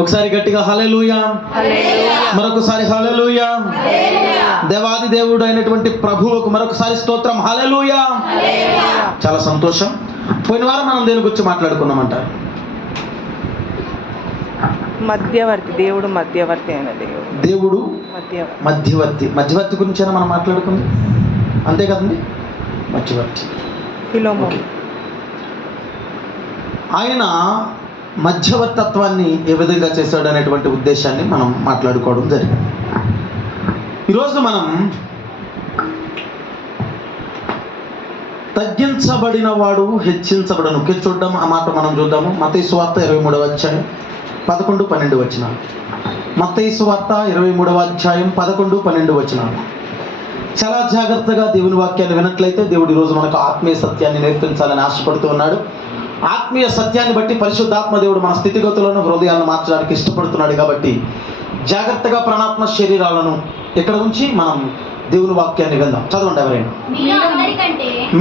ఒకసారి గట్టిగా హల్లెలూయా, మరొకసారి హల్లెలూయా. దేవాది దేవుడు అయినటువంటి ప్రభువుకు మరొకసారి స్తోత్రం, హల్లెలూయా. చాలా సంతోషం. పోయిన వారం మనం దేని గురించి మాట్లాడుకున్నామంట? మధ్యవర్తి. దేవుడు మధ్యవర్తి అయిన దేవుడు మధ్యవర్తి గురించేనా మనం మాట్లాడుకుంది? అంతే కదండి, మధ్యవర్తి. ఆయన మధ్యవర్తత్వాన్ని ఏ విధంగా చేశాడు అనేటువంటి ఉద్దేశాన్ని మనం మాట్లాడుకోవడం జరిగింది. ఈరోజు మనం తగ్గించబడిన వాడు హెచ్చించబడను. చూద్దాం, ఆ మాట మనం చూద్దాము. మత్తయి సువార్త 23వ అధ్యాయం 11-12 వచనాలు. మత్తయి సువార్త 23వ అధ్యాయం 11-12 వచనాలు. చాలా జాగ్రత్తగా దేవుని వాక్యాన్ని వినట్లయితే దేవుడు ఈరోజు మనకు ఆత్మీయ సత్యాన్ని నేర్పించాలని ఆశపడుతూ ఉన్నాడు. ఆత్మీయ సత్యాన్ని బట్టి పరిశుద్ధాత్మ దేవుడు మన స్థితిగతులను, హృదయాలను మార్చడానికి ఇష్టపడుతున్నాడు. కాబట్టి జాగ్రత్తగా ప్రాణాత్మ శరీరాలను ఇక్కడ ఉంచి మనం దేవుని వాక్యాన్ని విందాం. చదవండి ఎవరైనా.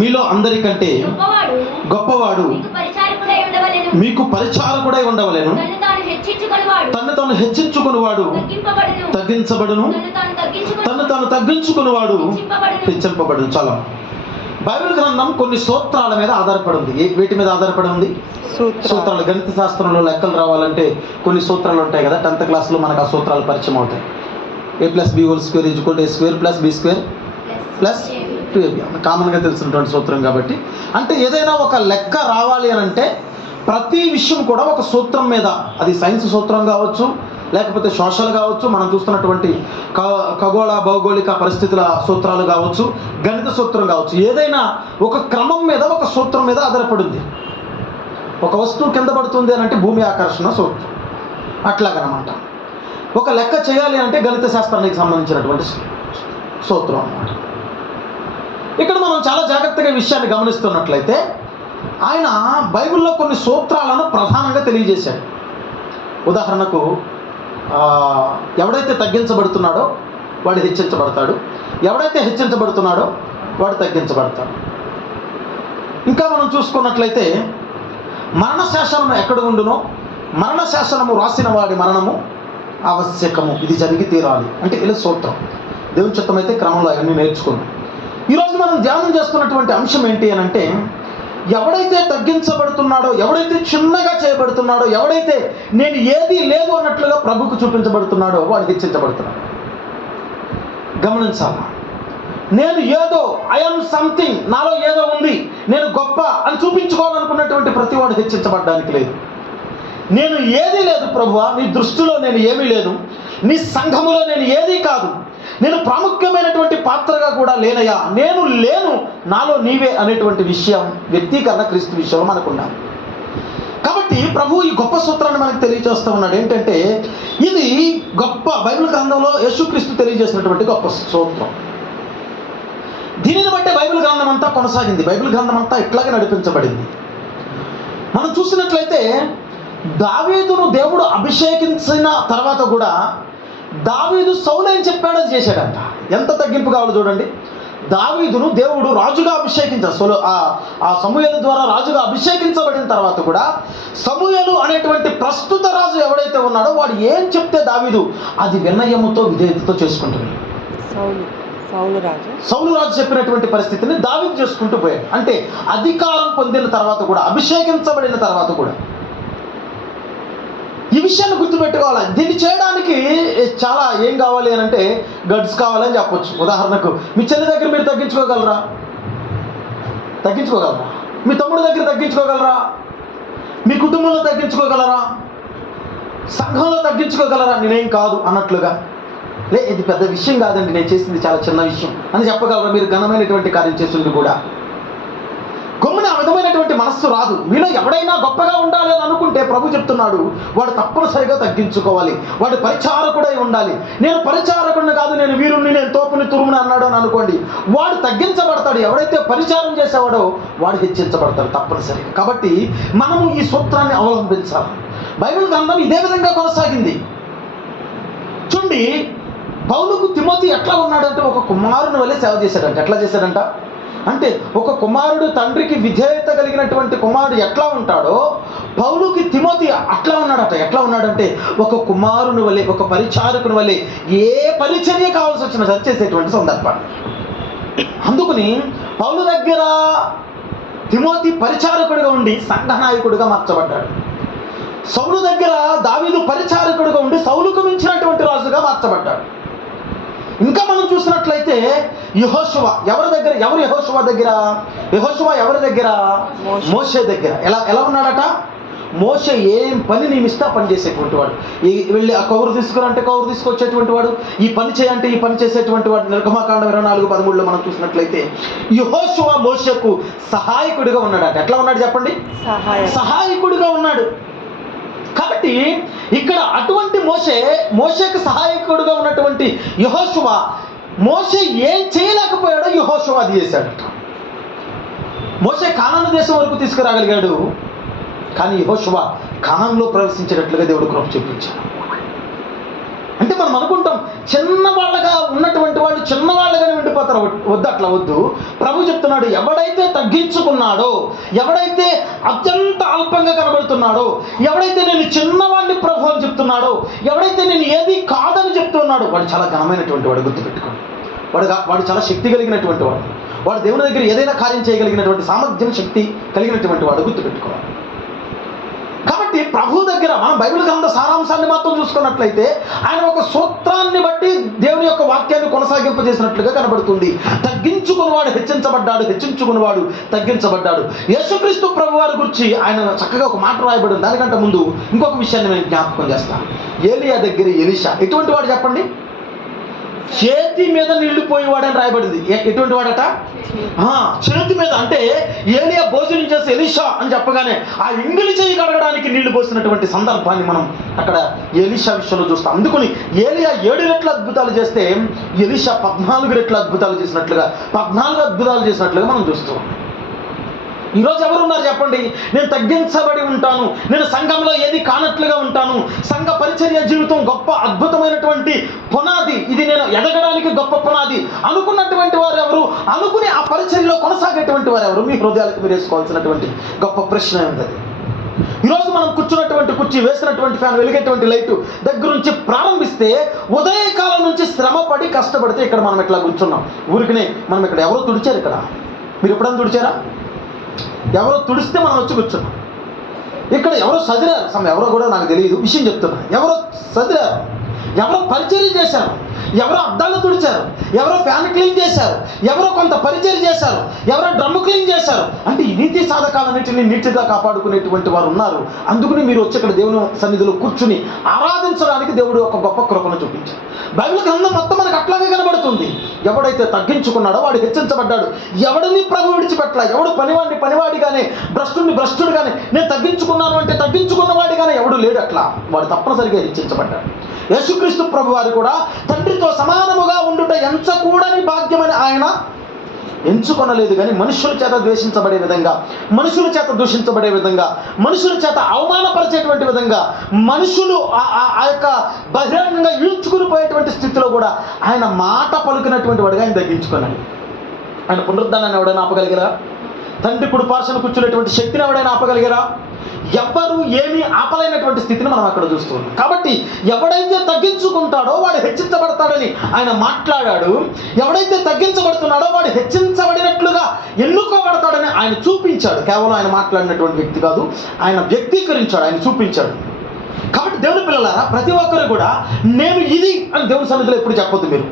మీలో అందరికంటే గొప్పవాడు మీకు పరిచారకుడై ఉండవలెను, తను తాను హెచ్చించుకునివాడు తగ్గించబడును, తను తాను తగ్గించుకునివాడు హెచ్చింపబడును. చాలా బైబిల్ గ్రంథం కొన్ని సూత్రాల మీద ఆధారపడి ఉంది. వీటి మీద ఆధారపడి ఉంది? సూత్రాలు. గణిత శాస్త్రంలో లెక్కలు రావాలంటే కొన్ని సూత్రాలు ఉంటాయి కదా. 10th క్లాస్లో మనకు ఆ సూత్రాలు పరిచయం అవుతాయి. a+b² = a² + b² + 2ab. కామన్గా తెలిసినటువంటి సూత్రం కాబట్టి. అంటే ఏదైనా ఒక లెక్క రావాలి అని అంటే ప్రతి విషయం కూడా ఒక సూత్రం మీద, అది సైన్స్ సూత్రం కావచ్చు, లేకపోతే సోషల్ కావచ్చు, మనం చూస్తున్నటువంటి ఖగోళ భౌగోళిక పరిస్థితుల సూత్రాలు కావచ్చు, గణిత సూత్రం కావచ్చు, ఏదైనా ఒక క్రమం మీద, ఒక సూత్రం మీద ఆధారపడింది. ఒక వస్తువు కింద పడుతుంది అని అంటే భూమి ఆకర్షణ సూత్రం, అట్లాగనమాట. ఒక లెక్క చేయాలి అంటే గణిత శాస్త్రానికి సంబంధించినటువంటి సూత్రం అన్నమాట. ఇక్కడ మనం చాలా జాగ్రత్తగా ఈ విషయాన్ని గమనిస్తున్నట్లయితే ఆయన బైబిల్లో కొన్ని సూత్రాలను ప్రధానంగా తెలియజేశాడు. ఉదాహరణకు, ఎవడైతే తగ్గించబడుతున్నాడో వాడు హెచ్చించబడతాడు, ఎవడైతే హెచ్చించబడుతున్నాడో వాడు తగ్గించబడతాడు. ఇంకా మనం చూసుకున్నట్లయితే మరణశాసనం ఎక్కడ ఉండునో మరణశాసనము రాసిన వాడి మరణము ఆవశ్యకము, ఇది జరిగి తీరాలి అంటే ఇలా సూత్రం. దేవుని చిత్తమైతే క్రమంలో అవన్నీ నేర్చుకున్నాం. ఈరోజు మనం ధ్యానం చేసుకున్నటువంటి అంశం ఏంటి అని అంటే, ఎవడైతే తగ్గించబడుతున్నాడో, ఎవడైతే చిన్నగా చేయబడుతున్నాడో, ఎవడైతే నేను ఏది లేదు అన్నట్లుగా ప్రభుకు చూపించబడుతున్నాడో వాడు హెచ్చించబడుతున్నాడు. గమనించాలి. నేను ఏదో, ఐఎమ్ సంథింగ్, నాలో ఏదో ఉంది, నేను గొప్ప అని చూపించుకోవాలనుకున్నటువంటి ప్రతి వాడు హెచ్చించబడడానికి లేదు. నేను ఏది లేదు ప్రభువా, నీ దృష్టిలో నేను ఏమీ లేదు, నీ సంఘములో నేను ఏదీ కాదు, నేను ప్రాముఖ్యమైనటువంటి పాత్రగా కూడా లేనయ్యా, నేను లేను, నాలో నీవే అనేటువంటి విషయం, వ్యక్తీకరణ క్రీస్తు విషయంలో మనకున్నాను. కాబట్టి ప్రభు ఈ గొప్ప సూత్రాన్ని మనకు తెలియజేస్తూ ఉన్నాడు. ఏంటంటే ఇది గొప్ప బైబిల్ గ్రంథంలో యేసుక్రీస్తు తెలియజేసినటువంటి గొప్ప సూత్రం. దీనిని బట్టే బైబిల్ గ్రంథం అంతా కొనసాగింది. బైబిల్ గ్రంథం అంతా ఇట్లాగే నడిపించబడింది. మనం చూసినట్లయితే దావీదును దేవుడు అభిషేకించిన తర్వాత కూడా దావీదు సౌలు ఏం చెప్పాడో అది చేశాడంట. ఎంత తగ్గింపు కావాలో చూడండి. దావీదును దేవుడు రాజుగా అభిషేకించాడు. ఆ సమూయేలు ద్వారా రాజుగా అభిషేకించబడిన తర్వాత కూడా సమూయేలు అనేటువంటి ప్రస్తుత రాజు ఎవడైతే ఉన్నాడో వాడు ఏం చెప్తే దావీదు అది వినయముతో, విధేయతతో చేసుకుంటుంది. సౌలు రాజు చెప్పినటువంటి పరిస్థితిని దావీదు చేసుకుంటూ పోయాడు. అంటే అధికారం పొందిన తర్వాత కూడా, అభిషేకించబడిన తర్వాత కూడా ఈ విషయాన్ని గుర్తుపెట్టుకోవాలి. దీన్ని చేయడానికి చాలా ఏం కావాలి అని అంటే గడ్స్ కావాలని చెప్పొచ్చు. ఉదాహరణకు, మీ చెల్లి దగ్గర మీరు తగ్గించుకోగలరా? మీ తమ్ముడి దగ్గర తగ్గించుకోగలరా? మీ కుటుంబంలో తగ్గించుకోగలరా? సంఘంలో తగ్గించుకోగలరా? నేనేం కాదు అన్నట్లుగా, ఇది పెద్ద విషయం కాదండి, నేను చేసింది చాలా చిన్న విషయం అని చెప్పగలరా? మీరు ఘనమైనటువంటి కార్యం చేసింది కూడా గమ్మున ఆ విధమైనటువంటి మనస్సు రాదు. మీలో ఎవడైనా గొప్పగా ఉండాలి అని అనుకుంటే ప్రభు చెప్తున్నాడు వాడు తప్పనిసరిగా తగ్గించుకోవాలి, వాడు పరిచారకుడై ఉండాలి. నేను పరిచారకుడిని కాదు, నేను వీరుణ్ణి, నేను తోపుని తురుముని అన్నాడు అని అనుకోండి, వాడు తగ్గించబడతాడు. ఎవడైతే పరిచారం చేసేవాడో వాడు హెచ్చించబడతాడు తప్పనిసరిగా. కాబట్టి మనము ఈ సూత్రాన్ని అవలంబించాలి. బైబిల్ గ్రంథం ఇదే విధంగా కొనసాగింది. చూడండి, పౌలుకు తిమోతి ఎట్లా ఉన్నాడంటే ఒక కుమారుని వల్లే సేవ చేశాడంట. ఎట్లా చేశాడంట? అంటే ఒక కుమారుడు తండ్రికి విధేయత కలిగినటువంటి కుమారుడు ఎట్లా ఉంటాడో పౌలుకి తిమోతి అట్లా ఉన్నాడట. ఎట్లా ఉన్నాడంటే ఒక కుమారుని వలె, ఒక పరిచారకుని వలె ఏ పరిచర్య కావాల్సి వచ్చినా సరి చేసేటువంటి సందర్భం. అందుకని పౌలు దగ్గర తిమోతి పరిచారకుడిగా ఉండి సంఘనాయకుడిగా మార్చబడ్డాడు. సౌలు దగ్గర దావీదు పరిచారకుడిగా ఉండి సౌలుకు మించినటువంటి రాజుగా మార్చబడ్డాడు. ఇంకా మనం చూసినట్లయితే యెహోషువ ఎవరి దగ్గర, ఎవరు యెహోషువ దగ్గర? యెహోషువ ఎవరి దగ్గర? మోషే దగ్గర. ఎలా ఉన్నాడట? మోషే ఏం పని నియమిస్తే పని చేసేటువంటి వాడు. వెళ్ళి ఆ కౌరు తీసుకురంటే కౌరు తీసుకొచ్చేటువంటి వాడు, ఈ పని చేయంటే ఈ పని చేసేటువంటి వాడు. నిర్గమకాండం 24:13 మనం చూసినట్లయితే యెహోషువ మోషేకు సహాయకుడిగా ఉన్నాడట. ఎట్లా ఉన్నాడు చెప్పండి? సహాయకుడిగా ఉన్నాడు. కాబట్టి ఇక్కడ అటువంటి మోషేకు సహాయకుడిగా ఉన్నటువంటి యెహోషువ, మోషే ఏం చేయలేకపోయాడో యెహోషువ అది చేశాడట. మోషే కానాను దేశం వరకు తీసుకురాగలిగాడు, కానీ యెహోషువ కానానులో ప్రవేశించేటట్లుగా దేవుడు కృప చూపించాడు. అంటే మనం అనుకుంటాం చిన్నవాళ్ళగా ఉన్నటువంటి వాళ్ళు చిన్నవాళ్ళగానే ఉండిపోతారు. వద్దు, అట్లా వద్దు. ప్రభు చెప్తున్నాడు, ఎవడైతే తగ్గించుకున్నాడో, ఎవడైతే అత్యంత అల్పంగా కనబడుతున్నాడో, ఎవడైతే నేను చిన్నవాడిని ప్రభు అని చెప్తున్నాడో, ఎవడైతే నేను ఏది కాదని చెప్తున్నాడో వాడు చాలా ఘనమైనటువంటి వాడు. గుర్తుపెట్టుకోండి, వాడు చాలా శక్తి కలిగినటువంటి వాడు. వాడు దేవుని దగ్గర ఏదైనా కార్యం చేయగలిగినటువంటి సామర్థ్యం, శక్తి కలిగినటువంటి వాడు. గుర్తుపెట్టుకోవాలి. కాబట్టి ప్రభు దగ్గర మనం బైబిల్ గ్రంథ సారాంశాన్ని మాత్రం చూసుకున్నట్లయితే ఆయన ఒక సూత్రాన్ని బట్టి దేవుని యొక్క వాక్యాన్ని కొనసాగింపజేసినట్లుగా కనబడుతుంది. తగ్గించుకున్నవాడు హెచ్చించబడ్డాడు, హెచ్చించుకున్నవాడు తగ్గించబడ్డాడు. యేసుక్రీస్తు ప్రభు వారి గురించి ఆయన చక్కగా ఒక మాట రాయబడి ఉంది. దానికంటే ముందు ఇంకొక విషయాన్ని నేను జ్ఞాపకం చేస్తాను. ఏలియా దగ్గర ఎలీషా ఎటువంటి వాడు చెప్పండి? చేతి మీద నీళ్లు పోయేవాడని రాయబడింది. ఎటువంటి వాడట? చేతి మీద. అంటే ఏలియా భోజనం చేసి ఎలీషా అని చెప్పగానే ఆ ఎంగిలి చేయి కడగడానికి నీళ్లు పోసినటువంటి సందర్భాన్ని మనం అక్కడ ఎలీషా విషయంలో చూస్తాం. అందుకని ఏలియా 7 రెట్ల అద్భుతాలు చేస్తే ఎలీషా 14 రెట్ల అద్భుతాలు చేసినట్లుగా, 14 అద్భుతాలు చేసినట్లుగా మనం చూస్తాం. ఈరోజు ఎవరున్నారు చెప్పండి? నేను తగ్గించబడి ఉంటాను, నేను సంఘంలో ఏది కానట్లుగా ఉంటాను, సంఘ పరిచర్య జీవితం గొప్ప అద్భుతమైనటువంటి పునాది, ఇది నేను ఎదగడానికి గొప్ప పునాది అనుకున్నటువంటి వారు ఎవరు? అనుకుని ఆ పరిచర్యలో కొనసాగేటువంటి వారు ఎవరు? మీ హృదయాలకు మీరు వేసుకోవాల్సినటువంటి గొప్ప ప్రశ్న ఉంది. ఈరోజు మనం కూర్చున్నటువంటి కుర్చీ, వేసినటువంటి ఫ్యాన్, వెలిగేటువంటి లైటు దగ్గర నుంచి ప్రారంభిస్తే ఉదయకాలం నుంచి శ్రమపడి కష్టపడితే ఇక్కడ మనం ఇట్లా కూర్చున్నాం. ఊరికినే మనం ఇక్కడ ఎవరో తుడిచారు? ఇక్కడ మీరు ఎప్పుడైనా తుడిచారా? ఎవరో తుడిస్తే మనం వచ్చి కూర్చున్నాం. ఇక్కడ ఎవరో సదిరారు, ఎవరో కూడా నాకు తెలియదు, విషయం చెప్తున్నా. ఎవరో సదిరారు, ఎవరో పరిచర్య చేశారు, ఎవరో అద్దాలు తుడిచారు, ఎవరో ఫ్యాన్ క్లీన్ చేశారు, ఎవరో కొంత పరిచర్య చేశారు, ఎవరో డ్రమ్ము క్లీన్ చేశారు. అంటే ఈ నీతి సాధకాలన్నింటినీ నీటిగా కాపాడుకునేటువంటి వారు ఉన్నారు. అందుకని మీరు వచ్చి ఇక్కడ దేవుని సన్నిధిలో కూర్చుని ఆరాధించడానికి దేవుడు ఒక గొప్ప కృపను చూపించారు. బైబిల్ గ్రంథం మొత్తం మనకు అట్లాగే కనబడుతుంది. ఎవడైతే తగ్గించుకున్నాడో వాడు హెచ్చించబడ్డాడు. ఎవడిని ప్రభు విడిచిపెట్టలా. ఎవడు పనివాడిని పనివాడిగానే, భ్రష్టుడిని భ్రష్టుడిగానే, నేను తగ్గించుకున్నాను అంటే తగ్గించుకున్నవాడిగానే ఎవడు లేడు. అట్లా వాడు తప్పనిసరిగా హెచ్చించబడ్డాడు. యేసుక్రీస్తు ప్రభు వారు కూడా తండ్రితో సమానముగా ఉండుట ఎంచకూడని భాగ్యమని ఆయన ఎంచుకొనలేదు. కానీ మనుషుల చేత ద్వేషించబడే విధంగా, మనుషుల చేత దూషించబడే విధంగా, మనుషుల చేత అవమానపరిచేటువంటి విధంగా, మనుషులు ఆ యొక్క బహిరంగంగా ఈడ్చుకుని పోయేటువంటి స్థితిలో కూడా ఆయన మాట పలుకినటువంటి వాడిగా ఆయన తగ్గించుకున్నాడు. ఆయన పునరుద్ధానాన్ని ఎవడైనా ఆపగలిగారా? తండ్రి కుడి పార్శ్వన కూర్చునేటువంటి శక్తిని ఎవడైనా ఆపగలిగారా? ఎవ్వరూ ఏమీ ఆపలేనటువంటి స్థితిని మనం అక్కడ చూస్తున్నాం. కాబట్టి ఎవడైతే తగ్గించుకుంటాడో వాడు హెచ్చించబడతాడని ఆయన మాట్లాడాడు. ఎవడైతే తగ్గించబడుతున్నాడో వాడు హెచ్చించబడినట్లుగా ఎన్నుకోబడతాడని ఆయన చూపించాడు. కేవలం ఆయన మాట్లాడినటువంటి వ్యక్తి కాదు, ఆయన వ్యక్తీకరించాడు, ఆయన చూపించాడు. కాబట్టి దేవుని పిల్లలారా, ప్రతి ఒక్కరు కూడా నేను ఇది అని దేవుని సన్నిధిలో ఎప్పుడు చెప్పొద్దు. మీరు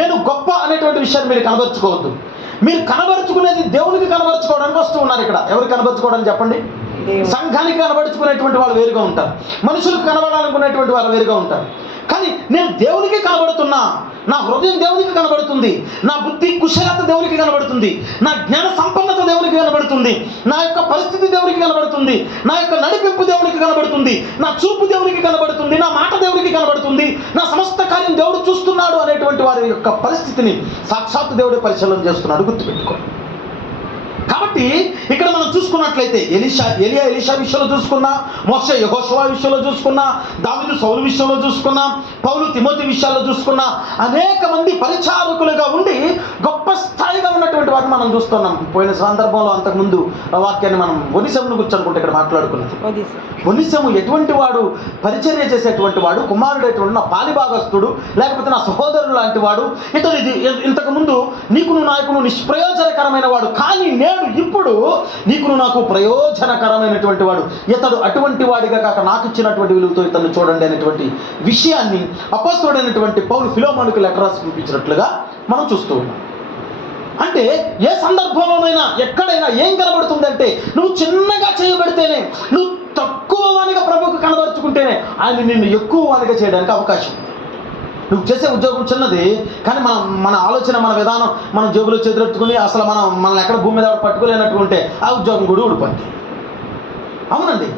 నేను గొప్ప అనేటువంటి విషయాన్ని మీరు కనబరుచుకోవద్దు. మీరు కనబరుచుకునేది దేవునికి కనబరుచుకోవడానికి వస్తూ ఉన్నారు. ఇక్కడ ఎవరు కనబరుచుకోవడానికి చెప్పండి? సంఘానికి కనబడుచుకునేటువంటి వాళ్ళు వేరుగా ఉంటారు, మనుషులకు కనబడాలనుకునేటువంటి వాళ్ళు వేరుగా ఉంటారు. కానీ నేను దేవునికి కనబడుతున్నా, నా హృదయం దేవునికి కనబడుతుంది, నా బుద్ధి కుశలత దేవునికి కనబడుతుంది, నా జ్ఞాన సంపన్నత దేవునికి కనబడుతుంది, నా యొక్క పరిస్థితి దేవునికి కనబడుతుంది, నా యొక్క నడిపింపు దేవునికి కనబడుతుంది, నా చూపు దేవునికి కనబడుతుంది, నా మాట దేవునికి కనబడుతుంది, నా సమస్త కార్యం దేవుడు చూస్తున్నాడు అనేటువంటి వారి యొక్క పరిస్థితిని సాక్షాత్తు దేవుడే పరిశీలన చేస్తున్నాడు. గుర్తుపెట్టుకోండి. కాబట్టి ఇక్కడ మనం చూసుకున్నట్లయితే ఎలీషా విషయంలో చూసుకున్నా, మోషే యెహోషువ విషయంలో చూసుకున్నా, దావీదు సౌలు విషయంలో చూసుకున్నా, పౌలు తిమోతి విషయాల్లో చూసుకున్నా, అనేక మంది పరిచారకులుగా ఉండి గొప్ప స్థాయిగా ఉన్నటువంటి వారిని మనం చూస్తున్నాం. పోయిన సందర్భంలో అంతకుముందు వాక్యాన్ని మనం ఒనిసెమును గురించి అనుకుంటే ఇక్కడ మాట్లాడుకున్నది. ఒనిసెము ఎటువంటి వాడు? పరిచర్య చేసేటువంటి వాడు, కుమారుడేటువంటి నా పాలిభాగస్తుడు, లేకపోతే నా సహోదరుడు లాంటి వాడు. ఇంతకుముందు నీకును నాకును నిష్ప్రయోజనకరమైన వాడు, కానీ నేడు ఇప్పుడు నీకును నాకు ప్రయోజనకరమైనటువంటి వాడు. ఇతడు అటువంటి వాడిగా కాక నాకు ఇచ్చినటువంటి విలువతో ఇతను చూడండి అనేటువంటి విషయాన్ని అపోస్తలుడైనటువంటి పౌలు ఫిలోమోనుకు లెటర్ రాసి పంపించినట్లుగా మనం చూస్తూ ఉన్నాం. అంటే ఏ సందర్భంలోనైనా ఎక్కడైనా ఏం కనబడుతుందంటే, నువ్వు చిన్నగా చేయబడితేనే, నువ్వు తక్కువ వానిగా ప్రభువుకు కనబరుచుకుంటేనే ఆయన నిన్ను ఎక్కువ వానిగా చేయడానికి అవకాశం ఉంది. నువ్వు చేసే ఉద్యోగం చిన్నది, కానీ మన ఆలోచన, మన విధానం, మనం జేబులో చేతులెట్టుకుని అసలు మనల్ని ఎక్కడ భూమి మీద పట్టుకోలేనట్టు ఉంటే ఆ ఉద్యోగం కూడా ఊడిపోద్ది. అవునండి,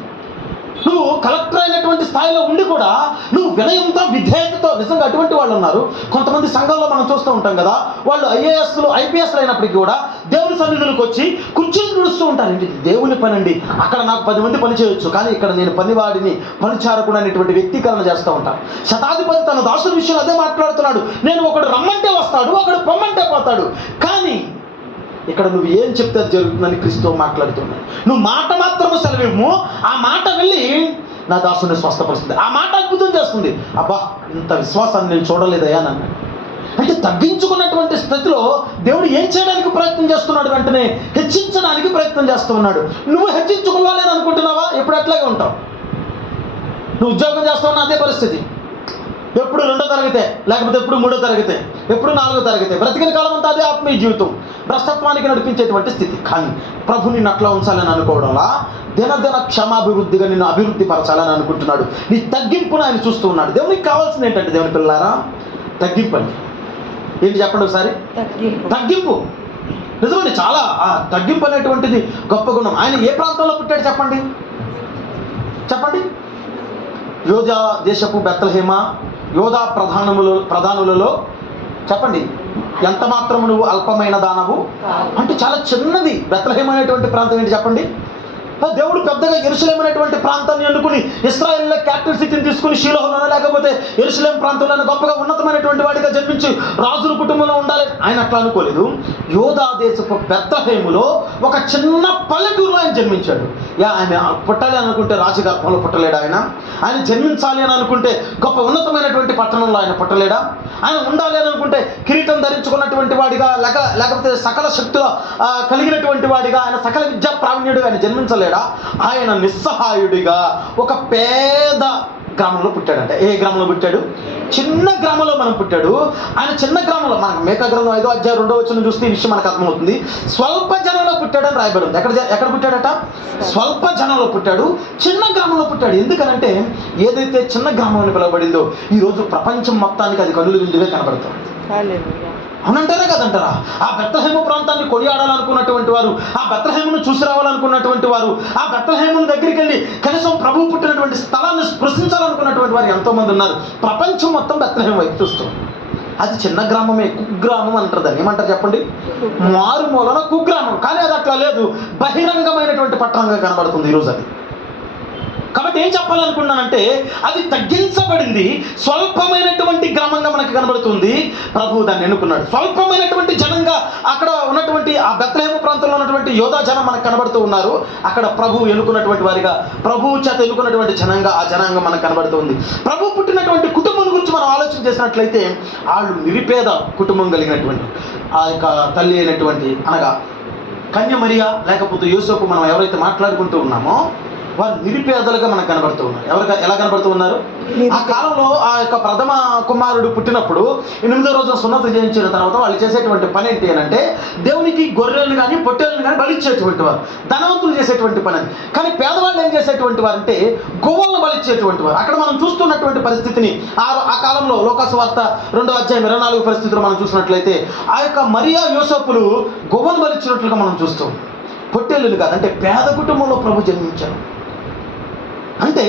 నువ్వు కలెక్టర్ అయినటువంటి స్థాయిలో ఉండి కూడా నువ్వు వినయంతో, విధేయతతో, నిజంగా అటువంటి వాళ్ళు ఉన్నారు. కొంతమంది సంఘంలో మనం చూస్తూ ఉంటాం కదా, వాళ్ళు ఐఏఎస్లు ఐపీఎస్లు అయినప్పటికీ కూడా దేవుని సన్నిధులకు వచ్చి కుర్చీలు తుడుస్తూ ఉంటారు. ఇది దేవుని పని అండి, అక్కడ నాకు 10 మంది పని చేయొచ్చు, కానీ ఇక్కడ నేను పనివాడిని, పనిచారకుడు అనేటువంటి వ్యక్తీకరణ చేస్తూ ఉంటాను. శతాధిపతి తన దాసుల విషయంలో అదే మాట్లాడుతున్నాడు. నేను ఒకడు రమ్మంటే వస్తాడు, ఒకడు పొమ్మంటే పోతాడు, కానీ ఇక్కడ నువ్వు ఏం చెప్తే అది జరుగుతుందని క్రీస్తు మాట్లాడుతున్నాడు. నువ్వు మాట మాత్రము సెలవివ్వు, ఆ మాట వెళ్ళి నా దాసుని స్వస్థపరుస్తుంది, ఆ మాట అద్భుతం చేస్తుంది. అబ్బా, ఇంత విశ్వాసాన్ని నేను చూడలేదయ్యా నన్ను. అంటే తగ్గించుకున్నటువంటి స్థితిలో దేవుడు ఏం చేయడానికి ప్రయత్నం చేస్తున్నాడు? వెంటనే హెచ్చించడానికి ప్రయత్నం చేస్తూ ఉన్నాడు. నువ్వు హెచ్చించుకోవాలని అనుకుంటున్నావా? ఎప్పుడు అట్లాగే ఉంటావు. నువ్వు ఉద్యోగం చేస్తావన్నా అదే పరిస్థితి. ఎప్పుడు 2వ తరగతే, లేకపోతే ఎప్పుడు 3వ తరగతే, ఎప్పుడు 4వ తరగతే, బ్రతికిన కాలం అంతా అదే ఆత్మీయ జీవితం, భ్రష్టత్వానికి నడిపించేటువంటి స్థితి. కానీ ప్రభు నిన్ను అట్లా ఉంచాలని అనుకోవడంలా దినదిన క్షమాభివృద్ధిగా నిన్ను అభివృద్ధి పరచాలని అనుకుంటున్నాడు. నీ తగ్గింపును ఆయన చూస్తూ ఉన్నాడు. దేవునికి కావాల్సింది ఏంటంటే, దేవుని పిల్లారా, తగ్గింపు అండి. ఏంటి చెప్పండి ఒకసారి? తగ్గింపు. నిజమండి, చాలా తగ్గింపు అనేటువంటిది గొప్ప గుణం. ఆయన ఏ ప్రాంతంలో పుట్టాడు చెప్పండి? యోధా దేశపు బెత్లెహేమ, యోధా ప్రధానులలో చెప్పండి, ఎంత మాత్రము నువ్వు అల్పమైన దానవు అంటే చాలా చిన్నది. బెత్లెహేమ అనేటువంటి ప్రాంతం ఏంటి చెప్పండి? దేవుడు పెద్దగా యెరూషలేం అనేటువంటి ప్రాంతాన్ని ఎన్నుకుని ఇశ్రాయేల్లో క్యాపిటల్ సిటీని తీసుకుని షీలోహులోనో లేకపోతే యెరూషలేం ప్రాంతంలోనే గొప్పగా ఉన్నతమైనటువంటి వాడిగా జన్మించి రాజుల కుటుంబంలో ఉండాలి ఆయన అట్లా అనుకోలేదు. యోధా దేశపు బెత్లెహేములో ఒక చిన్న పల్లెటూరులో ఆయన జన్మించాడు. ఆయన పుట్టాలి అనుకుంటే రాజగర్భంలో పుట్టలేడా? ఆయన జన్మించాలి అని అనుకుంటే గొప్ప ఉన్నతమైనటువంటి పట్టణంలో ఆయన పుట్టలేడా? ఆయన ఉండాలి అని అనుకుంటే కిరీటం ధరించుకున్నటువంటి వాడిగా లేకపోతే సకల శక్తులు కలిగినటువంటి వాడిగా, ఆయన సకల విద్యా ప్రావీణ్యుడిగా ఆయన జన్మించలేడా? ఆయన నిస్సహాయుడిగా ఒక పేద గ్రామంలో పుట్టాడంట. ఏ గ్రామంలో పుట్టాడు? చిన్న గ్రామంలో మనం పుట్టాడు. ఆయన చిన్న గ్రామంలో, మనకు మేకా గ్రంథం 5వ అధ్యాయం 2వ వచనం చూస్తే ఈ విషయం మనకు అర్థమవుతుంది. స్వల్ప జనంలో పుట్టాడని రాయబడి ఉంది. ఎక్కడ పుట్టాడట? స్వల్ప జనంలో పుట్టాడు, చిన్న గ్రామంలో పుట్టాడు. ఎందుకనంటే ఏదైతే చిన్న గ్రామం అని పిలువబడిందో ఈరోజు ప్రపంచం మొత్తానికి అది కనులు విందుగా కనబడుతుంది. అవునంటారా కదంటారా? ఆ బెత్లెహేము ప్రాంతాన్ని కొనియాడాలనుకున్నటువంటి వారు, ఆ బెత్లెహేమును చూసి రావాలనుకున్నటువంటి వారు, ఆ బెత్లెహేము దగ్గరికి వెళ్ళి కనీసం ప్రభువు పుట్టినటువంటి స్థలాన్ని స్పృశించాలనుకున్నటువంటి వారు ఎంతోమంది ఉన్నారు. ప్రపంచం మొత్తం బెత్లెహేము వైపు చూస్తుంది. అది చిన్న గ్రామమే, కుగ్రామం అంటారు దాన్ని. ఏమంటారు చెప్పండి? మారుమూలన కుగ్రామం. కానీ అది అట్లా లేదు, బహిరంగమైనటువంటి పట్టణంగా కనబడుతుంది ఈరోజు అది. కాబట్టి ఏం చెప్పాలనుకున్నానంటే, అది తగ్గించబడింది, స్వల్పమైనటువంటి గ్రామంగా మనకు కనబడుతుంది. ప్రభువు దాన్ని ఎన్నుకున్నాడు. స్వల్పమైనటువంటి జనంగా అక్కడ ఉన్నటువంటి ఆ బెత్లెహేము ప్రాంతంలో ఉన్నటువంటి యోధా జనం మనకు కనబడుతూ ఉన్నారు. అక్కడ ప్రభువు ఎన్నుకున్నటువంటి వారిగా, ప్రభువు చేత ఎన్నుకున్నటువంటి జనంగా ఆ జనాంగం మనకు కనబడుతుంది. ప్రభువు పుట్టినటువంటి కుటుంబం గురించి మనం ఆలోచన చేసినట్లయితే, వాళ్ళు నిరుపేద కుటుంబం కలిగినటువంటి ఆ యొక్క తల్లి అయినటువంటి, అనగా కన్య మరియ లేకపోతే యోసేపు, మనం ఎవరైతే మాట్లాడుకుంటూ ఉన్నామో వారు నిరుపేదలుగా మనకు కనబడుతూ ఉన్నారు. ఎలా కనబడుతూ ఉన్నారు? ఆ కాలంలో ఆ యొక్క ప్రథమ కుమారుడు పుట్టినప్పుడు 8వ రోజున సున్నతి చేయించిన తర్వాత వాళ్ళు చేసేటువంటి పని ఏంటి అని అంటే, దేవునికి గొర్రెలను కానీ పొట్టేలను కానీ బలిచ్చేటువంటి వారు, ధనవంతులు చేసేటువంటి పని. కానీ పేదవాళ్ళు ఏం చేసేటువంటి వారు అంటే గొవ్వలను బలిచ్చేటువంటి వారు. అక్కడ మనం చూస్తున్నటువంటి పరిస్థితిని ఆ కాలంలో లోకాసు వార్త 2వ అధ్యాయం 24 పరిస్థితులు మనం చూసినట్లయితే, ఆ యొక్క మరియా యోసేపులు గొవ్వను బలిచ్చినట్లుగా మనం చూస్తాం. పొట్టేళ్ళు కాదు, అంటే పేద కుటుంబంలో ప్రభు జన్మించారు. అంటే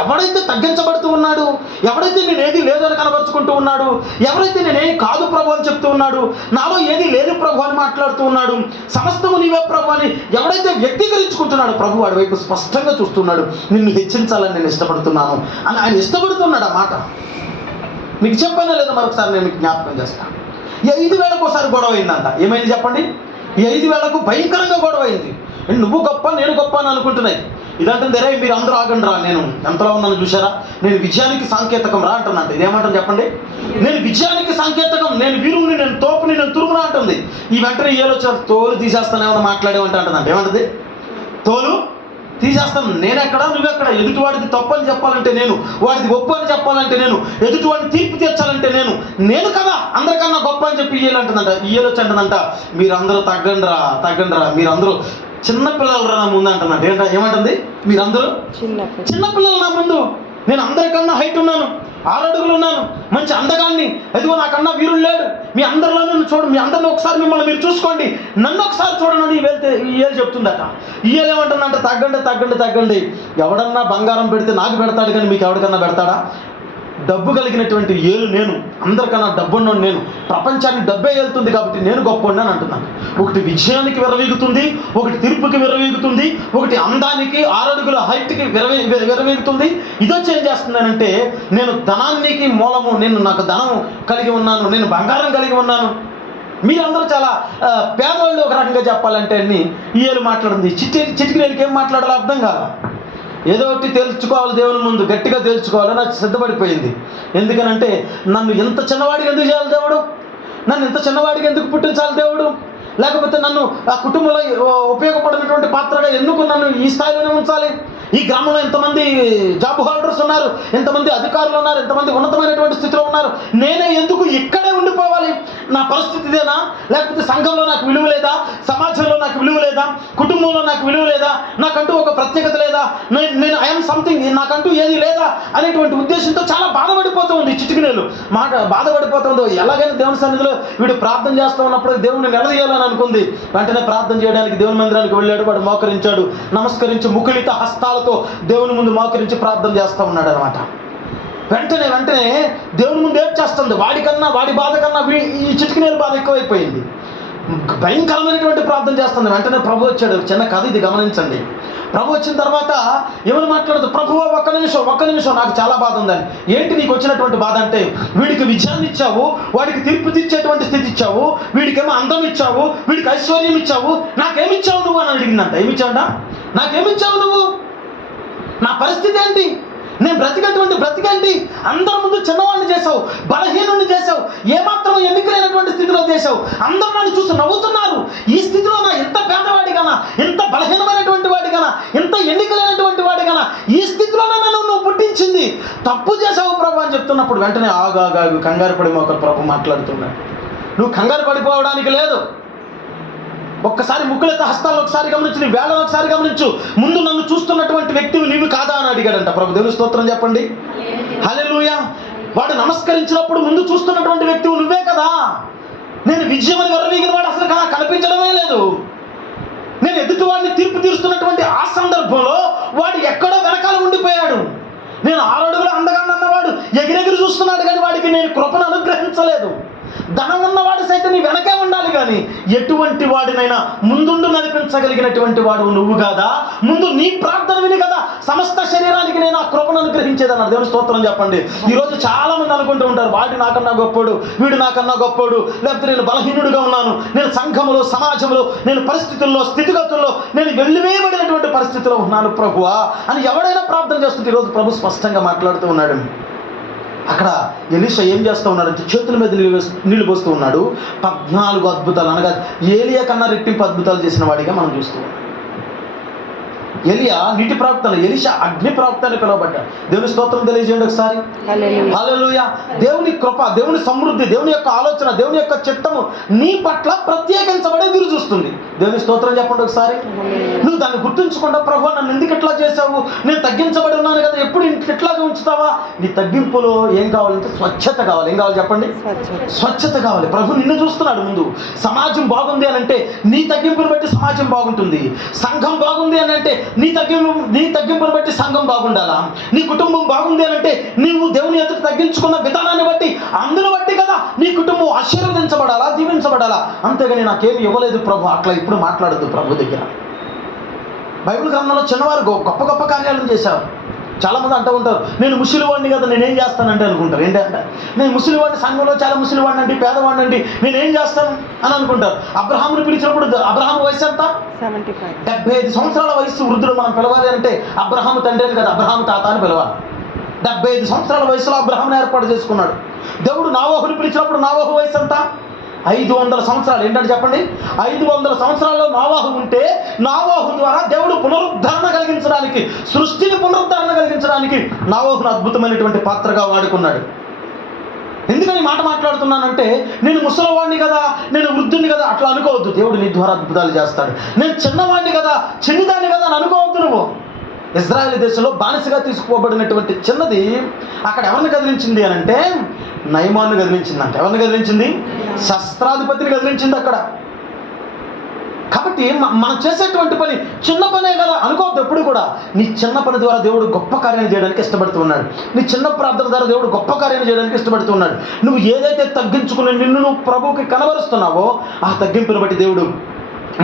ఎవడైతే తగ్గించబడుతూ ఉన్నాడు, ఎవడైతే నేను ఏది లేదు అని కనబరుచుకుంటూ ఉన్నాడు, ఎవరైతే నేనేం కాదు ప్రభు అని చెప్తూ ఉన్నాడు, నాలో ఏది లేదు ప్రభు అని మాట్లాడుతూ ఉన్నాడు, సమస్తము నీవే ప్రభు అని ఎవడైతే వ్యక్తీకరించుకుంటున్నాడు, ప్రభు వాడి వైపు స్పష్టంగా చూస్తున్నాడు. నిన్ను హెచ్చించాలని నేను ఇష్టపడుతున్నాను అని ఆయన ఇష్టపడుతున్నాడు. ఆ మాట మీకు చెప్పానా లేదా మరొకసారి నేను మీకు జ్ఞాపకం చేస్తాను. ఈ 5 వేలకు ఒకసారి గొడవ అయిందంట. ఏమైంది చెప్పండి? ఈ 5 వేలకు భయంకరంగా గొడవ అయింది. నువ్వు గొప్ప నేను గొప్ప అని అనుకుంటున్నాయి. ఇదంటే రే మీరు అందరూ ఆగండి రా, నేను ఎంతలో ఉన్నాను చూసారా, నేను విజయానికి సాంకేతికం రా అంటున్నాంట. ఇదేమంటాను చెప్పండి? నేను విజయానికి సాంకేతికం, నేను వీరుని, నేను తోపుని, నేను తురుమురా అంటుంది. ఈ వెంటనే ఏలో తోలు తీసేస్తానేమో మాట్లాడేమంటే అంటుందంట. ఏమంటుంది? తోలు తీసేస్తాను. నేనెక్కడ నువ్వెక్కడ, ఎదుటివాడిది తప్పు అని చెప్పాలంటే నేను, వాడిది ఒప్పు అని చెప్పాలంటే నేను, ఎదుటివాడిని తీర్పు తీర్చాలంటే నేను కదా అందరికన్నా గొప్ప అని చెప్పి ఇయ్యాలి అంటుందంట. ఇయ్యాలి వచ్చి అంటుందంట, మీరందరూ తగ్గండిరా, మీరందరూ చిన్నపిల్లలు రా నా ముందు అంటుందంట. ఏమంటుంది? మీరందరూ చిన్నపిల్లలు నా ముందు, నేను అందరికన్నా హైట్ ఉన్నాను, 6 అడుగులు ఉన్నాను, మంచి అందగాన్ని, అదిగో నాకన్నా వీరుడు లేడు, మీ అందరిలో నన్ను చూడు, మీ అందరిలో ఒకసారి మిమ్మల్ని మీరు చూసుకోండి, నన్ను ఒకసారి చూడండి వెళ్తే ఇయ్యేలు చెప్తుందట. ఇయ్యేలు ఏమంటుందంటే తగ్గండి, ఎవడన్నా బంగారం పెడితే నాకు పెడతాడు కానీ మీకు ఎవరికన్నా పెడతాడా? డబ్బు కలిగినటువంటి ఏలు నేను, అందరికన్నా డబ్బున్నాను నేను, ప్రపంచాన్ని డబ్బే వెళ్తుంది కాబట్టి నేను గొప్పవాడిని అని అంటున్నాను. ఒకటి విజయానికి విర్రవీగుతుంది, ఒకటి తీర్పుకి విర్రవీగుతుంది, ఒకటి అందానికి 6 అడుగుల హైట్కి విర్రవీగుతుంది. ఇదొచ్చి ఏం చేస్తున్నానంటే, నేను ధనానికి మూలము, నాకు ధనం కలిగి ఉన్నాను, నేను బంగారం కలిగి ఉన్నాను, మీరందరూ చాలా పేదవాళ్ళు ఒక రకంగా చెప్పాలంటే అన్ని ఏలు మాట్లాడింది. చిటికినేలకి ఏం మాట్లాడాలో అర్థం కాదు. ఏదో ఒకటి తేల్చుకోవాలి, దేవుని ముందు గట్టిగా తేల్చుకోవాలని నాకు సిద్ధపడిపోయింది. ఎందుకనంటే నన్ను ఇంత చిన్నవాడికి ఎందుకు చేయాలి దేవుడు, నన్ను ఇంత చిన్నవాడికి ఎందుకు పుట్టించాలి దేవుడు, లేకపోతే నన్ను ఆ కుటుంబంలో ఉపయోగపడినటువంటి పాత్రగా ఎందుకు నన్ను ఈ స్థాయిలోనే ఉంచాలి, ఈ గ్రామంలో ఎంతమంది జాబ్ హోల్డర్స్ ఉన్నారు, ఎంతమంది అధికారులు ఉన్నారు, ఎంతమంది ఉన్నతమైనటువంటి స్థితిలో ఉన్నారు, నేనే ఎందుకు ఇక్కడే ఉండిపోవాలి, నా పరిస్థితి ఇదేనా, లేకపోతే సంఘంలో నాకు విలువ లేదా, సమాజంలో నాకు విలువ లేదా, కుటుంబంలో నాకు విలువ లేదా, నాకంటూ ఒక ప్రత్యేకత లేదా, నేను ఐఎమ్ సంథింగ్, నాకంటూ ఏది లేదా అనేటువంటి ఉద్దేశంతో చాలా బాధపడిపోతూ ఉంది. చిటికినేలు మాట బాధపడిపోతుందో, ఎలాగైనా దేవుని సన్నిధిలో వీడు ప్రార్థన చేస్తూ ఉన్నప్పుడు దేవుడిని నిలదీయాలని అనుకుంది. వెంటనే ప్రార్థన చేయడానికి దేవుని మందిరానికి వెళ్ళాడు. వాడు మోకరించాడు, నమస్కరించి ముకుళిత హస్తాలతో దేవుని ముందు మోకరించి ప్రార్థన చేస్తూ ఉన్నాడు అనమాట. వెంటనే దేవుని ముందు ఏం చేస్తుంది, వాడి బాధ కన్నా ఈ చిటికినేలు బాధ ఎక్కువైపోయింది. భయంకరమైనటువంటి ప్రార్థన చేస్తుంది. వెంటనే ప్రభు వచ్చాడు. చిన్న కథ ఇది, గమనించండి. ప్రభు వచ్చిన తర్వాత ఏమని మాట్లాడదు, ప్రభువా ఒక్క నిమిషం నాకు చాలా బాధ ఉందని. ఏంటి నీకు వచ్చినటువంటి బాధ అంటే, వీడికి విజయాన్ని ఇచ్చావు, వాడికి తీర్పు తీర్చేటువంటి స్థితి ఇచ్చావు, వీడికేమో అందం ఇచ్చావు, వీడికి ఐశ్వర్యం ఇచ్చావు, నాకేమిచ్చావు నువ్వు అని అడిగిందంట. ఏమిచ్చావుట? నాకేమిచ్చావు నువ్వు, నా పరిస్థితి ఏంటి, నేను బ్రతికేంటి, అందరి ముందు చిన్నవాడిని చేశావు, బలహీనుడిని చేశావు, ఏమాత్రం ఎన్నికలైనటువంటి స్థితిలో చేశావు, అందరూ నన్ను చూసి నవ్వుతున్నారు. ఈ స్థితిలో నా ఎంత పేదవాడిగానా, ఎంత బలహీనమైనటువంటి వాడిగానా, ఎంత ఎన్నికలైనటువంటి వాడిగానా, ఈ స్థితిలో నన్ను నువ్వు పుట్టించింది, తప్పు చేశావు ప్రభు అని చెప్తున్నప్పుడు వెంటనే ఆగాగు కంగారు పడి ఒక ప్రభు మాట్లాడుతున్నాడు. నువ్వు కంగారు పడిపోవడానికి లేదు. ఒక్కసారి ముక్కులెత్త హస్తాలను ఒకసారి గమనించు, నీ వేళను ఒకసారి గమనించు, ముందు నన్ను చూస్తున్నటువంటి వ్యక్తివి నీవు కాదా అని అడిగాడంట ప్రభు. దేవుని స్తోత్రం చెప్పండి, హల్లెలూయా. వాడు నమస్కరించినప్పుడు ముందు చూస్తున్నటువంటి వ్యక్తివి నువ్వే కదా. నేను విజయం అని విర్రవీగిన వాడు అసలు కనిపించడమే లేదు. నేను ఎదుటివాడిని తీర్పు తీరుస్తున్నటువంటి ఆ సందర్భంలో వాడు ఎక్కడో వెనకాల ఉండిపోయాడు. నేను 6 అడుగుల అందగాన్ని అన్నవాడు ఎగిరెగిరి చూస్తున్నాడు కానీ వాడికి నేను కృపను అనుగ్రహించలేదు. ధనం ఉన్నవాడు సైతం నీ వెనకే ఉండాలి కానీ ఎటువంటి వాడినైనా ముందుండు నడిపించగలిగినటువంటి వాడు నువ్వు కాదా, ముందు నీ ప్రార్థన విని కదా సమస్త శరీరానికి నేను ఆ కృపను అనుగ్రహించేదన్నారు. దేవుని స్తోత్రం చెప్పండి. ఈరోజు చాలా మంది అనుకుంటూ ఉంటారు, వాడు నాకన్నా గొప్పోడు, వీడు నాకన్నా గొప్పోడు, లేకపోతే నేను బలహీనుడిగా ఉన్నాను, నేను సంఘంలో సమాజంలో నేను పరిస్థితుల్లో స్థితిగతుల్లో నేను వెళ్ళివేయబడినటువంటి పరిస్థితిలో ఉన్నాను ప్రభువా అని ఎవడైనా ప్రార్థన చేస్తుంటే ఈరోజు ప్రభు స్పష్టంగా మాట్లాడుతూ ఉన్నాడు. అక్కడ ఎలీషా ఏం చేస్తూ ఉన్నాడంటే చేతుల మీద నీళ్ళు పోస్తూ ఉన్నాడు. 14 అద్భుతాలు, అనగా ఏలియా కన్నా రెట్టింపు అద్భుతాలు చేసిన వాడిగా మనం చూస్తూ ఉన్నాం. ఎలియా నీటి ప్రవక్త, ఎలీషా అగ్ని ప్రవక్త అని పిలువబడ్డాడు. దేవుని స్తోత్రం తెలియజేయండి ఒకసారి. హల్లెలూయా. దేవుని కృప, దేవుని సమృద్ధి, దేవుని యొక్క ఆలోచన, దేవుని యొక్క చిత్తము నీ పట్ల ప్రత్యేకించబడి ఎదురు చూస్తుంది. దేవుని స్తోత్రం చెప్పండి ఒకసారి. నువ్వు దాన్ని గుర్తుంచకుండా ప్రభు నన్ను ఎందుకు ఇట్లా చేసావు, నేను తగ్గించబడి ఉన్నాను కదా, ఎప్పుడు ఇట్లాగే ఉంచుతావా? నీ తగ్గింపులో ఏం కావాలంటే స్వచ్ఛత కావాలి. ఏం కావాలి చెప్పండి? స్వచ్ఛత కావాలి. ప్రభు నిన్ను చూస్తున్నాడు. ముందు సమాజం బాగుంది అని అంటే నీ తగ్గింపుని బట్టి సమాజం బాగుంటుంది. సంఘం బాగుంది అని అంటే నీ తగ్గింపును బట్టి సంఘం బాగుండాలా, నీ కుటుంబం బాగుంది అని అంటే నీవు దేవుని ఎదుట తగ్గించుకున్న విధానాన్ని బట్టి అందును బట్టి కదా నీ కుటుంబం ఆశీర్వదించబడాలా, దీవించబడాలా. అంతేగాని నాకేమి ఇవ్వలేదు ప్రభు అట్లా ఇప్పుడు మాట్లాడద్దు ప్రభు దగ్గర. బైబిల్ గ్రంథంలో చిన్నవారు గొప్ప గొప్ప కార్యాలను చేశారు. చాలామంది అంటూ ఉంటారు, నేను ముసలివాడిని కదా నేనేం చేస్తానంటే అనుకుంటారు. ఏంటంటే నేను ముసలివాడిని, సంఘంలో చాలా ముసలివాడిని అండి, పేదవాడిని అండి, నేనేం చేస్తాను అని అనుకుంటారు. అబ్రహాముని పిలిచినప్పుడు అబ్రహాం వయసు ఎంత? 75 సంవత్సరాల వయసు. వృద్ధుడు మనం పిలవాలి అంటే అబ్రహాము తండ్రి అని కదా, అబ్రహాము తాత అని పిలవాలి. 75 సంవత్సరాల వయసులో అబ్రహాముని ఏర్పాటు చేసుకున్నాడు. దేవుడు నావోహుని పిలిచినప్పుడు నావోహు వయసు ఎంత? 500 సంవత్సరాలు. ఏంటంటే చెప్పండి, 500 సంవత్సరాల్లో నావాహు ఉంటే నావాహు ద్వారా దేవుడు పునరుద్ధరణ కలిగించడానికి, సృష్టిని పునరుద్ధరణ కలిగించడానికి నావాహును అద్భుతమైనటువంటి పాత్రగా వాడుకున్నాడు. ఎందుకని మాట మాట్లాడుతున్నానంటే నేను ముసలివాడిని కదా, నేను వృద్ధుని కదా అట్లా అనుకోవద్దు. దేవుడు నీ ద్వారా అద్భుతాలు చేస్తాడు. నేను చిన్నవాడిని కదా, చిన్నదాన్ని కదా అని అనుకోవద్దు నువ్వు. ఇజ్రాయెల్ దేశంలో బానిసగా తీసుకుపోబడినటువంటి చిన్నది అక్కడ ఎవరిని కదిలించింది అని అంటే నయమాన్ని కదిలించిందంట. ఎవరిని కదిలించింది? శస్త్రాధిపతిని కదిలించింది అక్కడ. కాబట్టి మనం చేసేటువంటి పని చిన్న పనే కదా అనుకోవద్దు ఎప్పుడు కూడా. నీ చిన్న పని ద్వారా దేవుడు గొప్ప కార్యాన్ని చేయడానికి ఇష్టపడుతున్నాడు. నీ చిన్న ప్రార్థన ద్వారా దేవుడు గొప్ప కార్యాన్ని చేయడానికి ఇష్టపడుతున్నాడు. నువ్వు ఏదైతే తగ్గించుకుని నిన్ను నువ్వు ప్రభువుకి కనబరుస్తున్నావో ఆ తగ్గింపుని బట్టి దేవుడు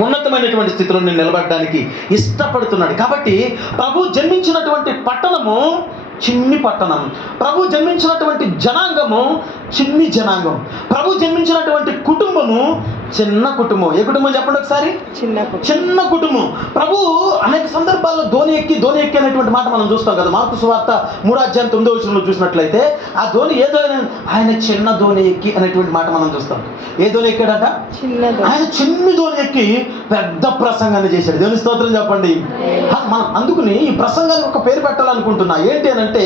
ఉన్నతమైనటువంటి స్థితిలో నేను నిలబడడానికి ఇష్టపడుతున్నాడు. కాబట్టి ప్రభు జన్మించినటువంటి పట్టణము చిన్ని పట్టణం, ప్రభు జన్మించినటువంటి జనాంగము చిన్ని జనాంగం, ప్రభు జన్మించినటువంటి కుటుంబము చిన్న కుటుంబం. ఏ కుటుంబం చెప్పండి ఒకసారి? చిన్న కుటుంబం. ప్రభు అనేక సందర్భాల్లో ధోని ఎక్కి అనేటువంటి మాట మనం చూస్తాం కదా. మార్కు సువార్త 3:9 చూసినట్లయితే ఆ ధోని ఏ ధోని? ఆయన చిన్న ధోని ఎక్కి అనేటువంటి మాట మనం చూస్తాం. ఏ ధోని ఎక్కాడట? ఆయన చిన్ని ధోని ఎక్కి పెద్ద ప్రసంగాన్ని చేశాడు. దేవుని స్తోత్రం చెప్పండి. మనం అందుకుని ఈ ప్రసంగానికి ఒక పేరు పెట్టాలనుకుంటున్నా. ఏంటి అని అంటే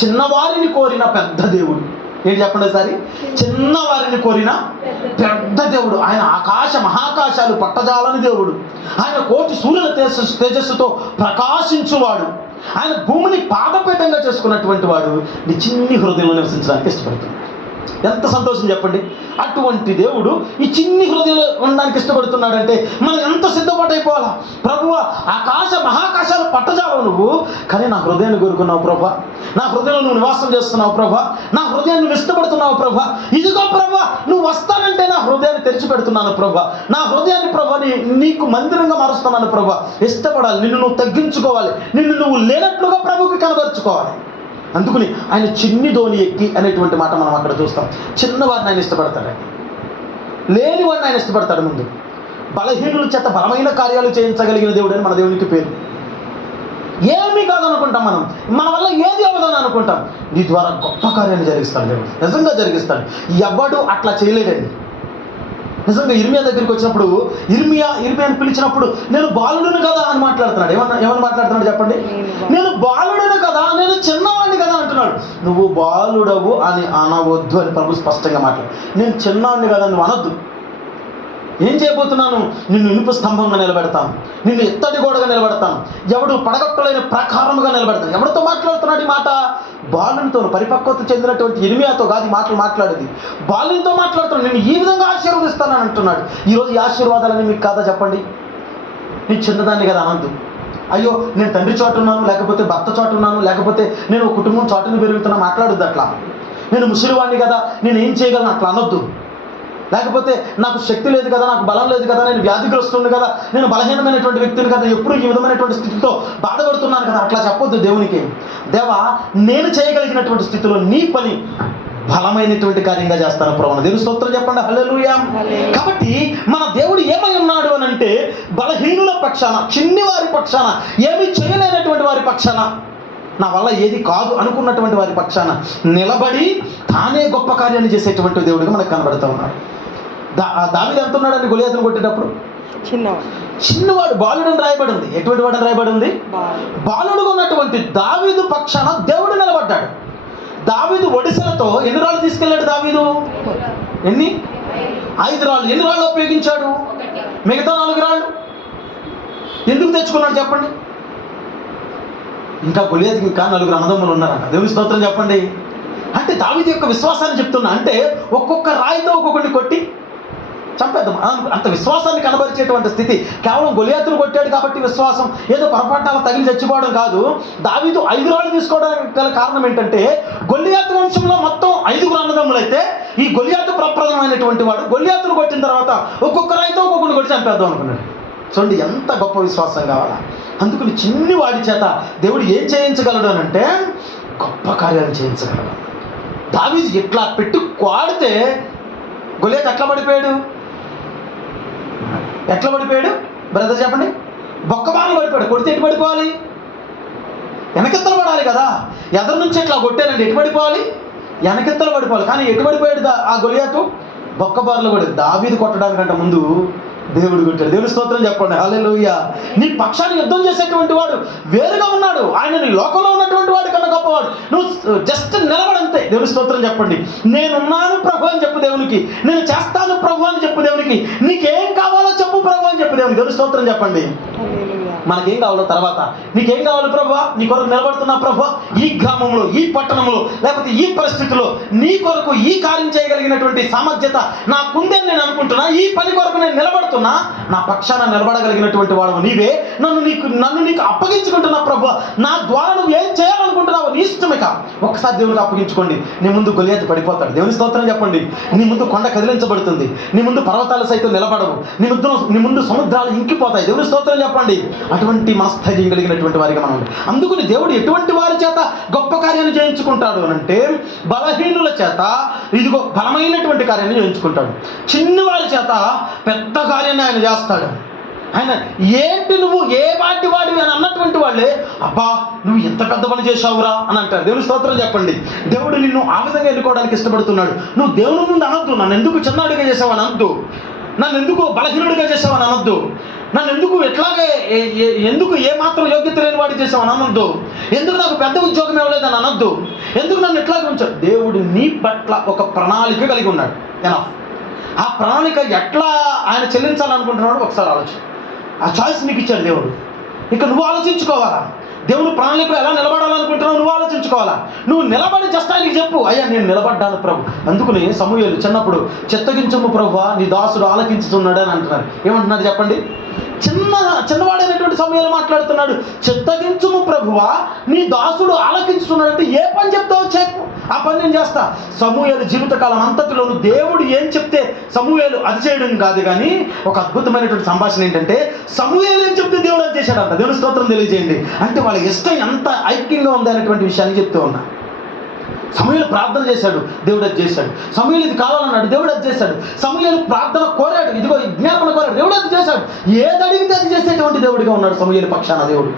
చిన్నవారిని కోరిన పెద్ద దేవుడు. ఏంటి చెప్పండి ఒకసారి? చిన్నవారిని కోరిన పెద్ద దేవుడు. ఆయన ఆకాశ మహాకాశాలు పట్టజాలని దేవుడు. ఆయన కోటి సూర్యుల తేజస్సుతో ప్రకాశించువాడు. ఆయన భూమిని పాదపీఠంగా చేసుకున్నటువంటి వాడు నీ చిన్ని హృదయంలో నివసించడానికి ఇష్టపడుతున్నాడు. ఎంత సంతోషం చెప్పండి. అటువంటి దేవుడు ఈ చిన్ని హృదయంలో ఉండడానికి ఇష్టపడుతున్నాడంటే మనం ఎంత సిద్ధపాటైపోవాలా. ప్రభువా, ఆకాశ మహాకాశాలు పట్టజాలవు నువ్వు, కానీ నా హృదయాన్ని కోరుకున్నావు ప్రభా, నా హృదయంలో నువ్వు నివాసం చేస్తున్నావు ప్రభా, నా హృదయాన్ని నువ్వు ఇష్టపడుతున్నావు ప్రభా. ఇదిగో ప్రభా, నువ్వు వస్తానంటే నా హృదయాన్ని తెరిచిపెడుతున్నాను ప్రభా, నా హృదయాన్ని ప్రభా నీకు మందిరంగా మారుస్తున్నాను ప్రభా. ఇష్టపడాలి, నిన్ను నువ్వు తగ్గించుకోవాలి, నిన్ను నువ్వు లేనట్లుగా ప్రభువుకి కనబరుచుకోవాలి. అందుకుని ఆయన చిన్ని ధోని ఎక్కి అనేటువంటి మాట మనం అక్కడ చూస్తాం. చిన్నవాడిని ఆయన ఇష్టపడతాడు, లేనివాడిని ఆయన ఇష్టపడతాడు. ముందు బలహీనుల చేత బలమైన కార్యాలు చేయించగలిగిన దేవుడు అని మన దేవునికి పేరు. ఏమీ కాదనుకుంటాం మనం, మన వల్ల ఏది అవ్వదని అనుకుంటాం. నీ ద్వారా గొప్ప కార్యాన్ని జరిగిస్తాడు దేవుడు, నిజంగా జరిగిస్తాడు. ఎవడు అట్లా చేయలేడండి. నిజంగా ఇర్మియా దగ్గరికి వచ్చినప్పుడు ఇర్మియాని పిలిచినప్పుడు నేను బాలుడును కదా అని మాట్లాడుతున్నాడు. ఏమని మాట్లాడుతున్నాడు చెప్పండి? నేను బాలుడును కదా, నేను చిన్నవాడిని కదా అంటున్నాడు. నువ్వు బాలుడవు అని అనవద్దు అని ప్రభు స్పష్టంగా మాట్లాడు. నేను చిన్నవాడిని కదా నువ్వు అనొద్దు. ఏం చేయబోతున్నాను? నిన్ను ఇనుప స్తంభంగా నిలబెడతాను, నిన్ను ఎత్తడి గోడగా నిలబెడతాను, ఎవడు పడగొట్టలేని ప్రాకారముగా నిలబెడతాను. ఎవరితో మాట్లాడుతున్నాడు ఈ మాట? బాలునితో, పరిపక్వత చెందినటువంటి ఇర్మియాతో కాదు మాటలు మాట్లాడేది, బాలునితో మాట్లాడుతున్నాడు. నేను ఈ విధంగా ఆశీర్వదిస్తానని అంటున్నాడు. ఈరోజు ఈ ఆశీర్వాదాలని మీకు కాదా చెప్పండి? నీ చిన్నదాన్ని కదా అనద్దు. అయ్యో నేను తండ్రి చోటు ఉన్నాను, లేకపోతే భర్త చోటు ఉన్నాను, లేకపోతే నేను కుటుంబం చోటుని పెరుగుతున్నా మాట్లాడొద్దు అట్లా. నేను ముసలివాడిని కదా, నేను ఏం చేయగలను అట్లా అనొద్దు. లేకపోతే నాకు శక్తి లేదు కదా, నాకు బలం లేదు కదా, నేను వ్యాధిగ్రస్తుని కదా, నేను బలహీనమైనటువంటి వ్యక్తిని కదా, ఎప్పుడు ఈ విధమైనటువంటి స్థితితో బాధపడుతున్నాను కదా అట్లా చెప్పొద్దు దేవునికి. దేవా, నేను చేయగలిగినటువంటి స్థితిలో నీ పని బలమైనటువంటి కార్యంగా చేస్తాను ప్రభు. దేవుని స్తోత్రం చెప్పండి. హల్లెలూయా. కాబట్టి మన దేవుడు ఏమై ఉన్నాడు అని అంటే బలహీనుల పక్షాన, చిన్ని వారి పక్షాన, ఏమీ చేయలేనటువంటి వారి పక్షాన, నా వల్ల ఏది కాదు అనుకున్నటువంటి వారి పక్షాన నిలబడి తానే గొప్ప కార్యాన్ని చేసేటువంటి దేవుడిగా మనకు కనబడుతూ ఉన్నాడు. దావీదు ఎంత ఉన్నాడని గొలియాతును కొట్టేటప్పుడు? చిన్నవాడు, బాలుడని రాయబడి ఉంది. ఎటువంటి వాడని రాయబడి ఉంది? బాలుడుగా ఉన్నటువంటి దావీదు పక్షాన దేవుడు నిలబడ్డాడు. దావీదు ఒడిసెలతో ఎన్ని రాళ్ళు తీసుకెళ్ళాడు? దావీదు 5 రాళ్ళు. ఎన్ని రాళ్ళు ఉపయోగించాడు? మిగతా 4 రాళ్ళు ఎందుకు తెచ్చుకున్నాడు చెప్పండి? ఇంకా గొలియాతుకి ఇంకా 4 అన్నదమ్ములు ఉన్నారంట. దేవుని స్తోత్రం చెప్పండి. అంటే దావీదు యొక్క విశ్వాసాన్ని చెప్తున్నా. అంటే ఒక్కొక్క రాయితో ఒక్కొక్కటి కొట్టి చంపేద్దాం అంత విశ్వాసాన్ని కనబరిచేటువంటి స్థితి. కేవలం గొలియాతును కొట్టాడు కాబట్టి విశ్వాసం, ఏదో పొరపాటున తగిలి చచ్చిపోవడం కాదు. దావీదు 5 రాళ్ళు తీసుకోవడానికి గల కారణం ఏంటంటే, గొలియాతు వంశంలో మొత్తం 5 అన్నదమ్ములు అయితే ఈ గొలియాతు ప్రప్రథమైనటువంటి వాడు గొలియాతును కొట్టిన తర్వాత ఒక్కొక్కరైతే ఒక్కొక్కరిని కొట్టి చంపేద్దాం అనుకున్నాడు. చూడండి ఎంత గొప్ప విశ్వాసం కావాలా. అందుకని చిన్ని వాడి చేత దేవుడు ఏం చేయించగలడు అని అంటే గొప్ప కార్యాలు చేయించగలడు. దావీదు ఇట్లా పెట్టి కోడితే గొలియాతు ఎట్లా పడిపోయాడు? బ్రదర్ చెప్పండి. బొక్కబారలు పడిపోయాడు. కొడితే ఎటు పడిపోవాలి? వెనకెత్తలు పడాలి కదా. ఎదరి నుంచి ఇట్లా కొట్టానండి, ఎటు పడిపోవాలి? వెనకెత్తలు పడిపోవాలి. కానీ ఎటు పడిపోయాడు ఆ గొలియాతు? బొక్కబారలు పడి. దావీదు కొట్టడానికంటే ముందు దేవుడు కొట్టాడు. దేవుని స్తోత్రం చెప్పండి. హల్లెలూయా. నీ పక్షాన్ని యుద్ధం చేసేటువంటి వాడు వేరుగా ఉన్నాడు. ఆయన నీ లోకంలో ఉన్నటువంటి వాడు కన్నా గొప్పవాడు. నువ్వు జస్ట్ నిలబడంతే. దేవుని స్తోత్రం చెప్పండి. నేనున్నాను ప్రభు అని చెప్పు దేవునికి. నేను చేస్తాను ప్రభు అని చెప్పు దేవునికి. నీకేం కావాలో చెప్పు ప్రభు అని చెప్పు దేవునికి. దేవుని స్తోత్రం చెప్పండి. మనకేం కావాలో తర్వాత, నీకేం కావాలి ప్రభువా? నీ కొరకు నిలబడుతున్నా ప్రభువా, ఈ గ్రామంలో, ఈ పట్టణంలో, లేకపోతే ఈ పరిస్థితిలో నీ కొరకు ఈ కార్యం చేయగలిగినటువంటి సామర్థ్యత నాకుందని నేను అనుకుంటున్నా. ఈ పని కొరకు నేను నిలబడుతున్నా. నా పక్షాన నిలబడగలిగినటువంటి వాడు నీవే. నన్ను నీకు అప్పగించుకుంటున్నా ప్రభువా. నా ద్వారా నువ్వు ఏం చేయాలనుకుంటున్నావు నీ ఇష్టమే కా. ఒక్కసారి దేవునికి అప్పగించుకోండి. నీ ముందు గొలియాతు పడిపోతాడు. దేవుని స్తోత్రం చెప్పండి. నీ ముందు కొండ కదిలించబడుతుంది. నీ ముందు పర్వతాలు సైతం నిలబడవు. నీ ముందు సముద్రాలు ఇంకిపోతాయి. దేవుని స్తోత్రం చెప్పండి. అటువంటి మనస్థైర్యం కలిగినటువంటి వారిగా మనం. అందుకని దేవుడు ఎటువంటి వారి చేత గొప్ప కార్యాన్ని చేయించుకుంటాడు అంటే, బలహీనుల చేత ఇదిగో బలమైనటువంటి కార్యాన్ని చేయించుకుంటాడు. చిన్నవారి చేత పెద్ద కార్యాన్ని ఆయన చేస్తాడు. ఆయన ఏంటి నువ్వు ఏ వాటి వాడివి అని అన్నటువంటి వాళ్ళే, అబ్బా నువ్వు ఎంత పెద్ద పని చేశావురా అని అంటారు. దేవుని స్తోత్రం చెప్పండి. దేవుడు నిన్ను ఆ విధంగా ఎన్నుకోవడానికి ఇష్టపడుతున్నాడు. నువ్వు దేవుని ముందు అనొద్దు, నన్ను ఎందుకు చిన్నాడిగా చేసావని అనొద్దు, నన్ను ఎందుకు బలహీనుడిగా చేసావని అనొద్దు, నన్ను ఎందుకు ఎట్లాగే ఎందుకు ఏమాత్రం యోగ్యత లేని వాడి చేసావని అనొద్దు, ఎందుకు నాకు పెద్ద ఉద్యోగం ఇవ్వలేదని అనొద్దు, ఎందుకు నన్ను ఎట్లాగే ఉంచాడు. దేవుడు నీ పట్ల ఒక ప్రణాళిక కలిగి ఉన్నాడు. ఎనఫ్. ఆ ప్రణాళిక ఎట్లా ఆయన చెల్లించాలనుకుంటున్నాడు ఒకసారి ఆలోచన. ఆ చాయిస్ నీకు ఇచ్చాడు దేవుడు. ఇక నువ్వు ఆలోచించుకోవాలా. దేవుడు ప్రణాళికలో ఎలా నిలబడాలనుకుంటున్నావు నువ్వు ఆలోచించుకోవాలా. నువ్వు నిలబడి జస్ట్ ఆయనకి చెప్పు, అయ్యా నేను నిలబడ్డాను ప్రభు. అందుకని సమూయేలు చిన్నప్పుడు చిత్తగించము ప్రభువా నీ దాసుడు ఆలకించుతున్నాడు అని అంటున్నారు. ఏమంటున్నాడు చెప్పండి. చిన్నవాడైనటువంటి సమూయేలు మాట్లాడుతున్నాడు. చిత్తగించుము ప్రభువా నీ దాసుడు ఆలకించుతున్నాడు అంటే ఏ పని చెప్తావో చెప్పు, ఆ పని నేను చేస్తా. సమూయేలు జీవితకాలం అంతటిలోనూ దేవుడు ఏం చెప్తే సమూయేలు అది చేయడం కాదు. కానీ ఒక అద్భుతమైనటువంటి సంభాషణ ఏంటంటే, సమూయేలు ఏం చెప్తే దేవుడు అది చేశాడంట. దేవుని స్తోత్రం తెలియజేయండి. అంటే వాళ్ళ ఇష్టం ఎంత ఐక్యంగా ఉంది అనేటువంటి విషయాన్ని చెప్తూ ఉన్నా. సమూయేలు ప్రార్థన చేశాడు, దేవుడు అది చేశాడు. సమూయేలు ఇది కావాలన్నాడు, దేవుడు అది చేశాడు. సమూయేలు ప్రార్థన కోరాడు, ఇదిగో విజ్ఞాపన కోరాడు, దేవుడు అది చేశాడు. ఏది అడిగితే అది చేసేటువంటి దేవుడిగా ఉన్నాడు సమూయేలు పక్షాన దేవుడు.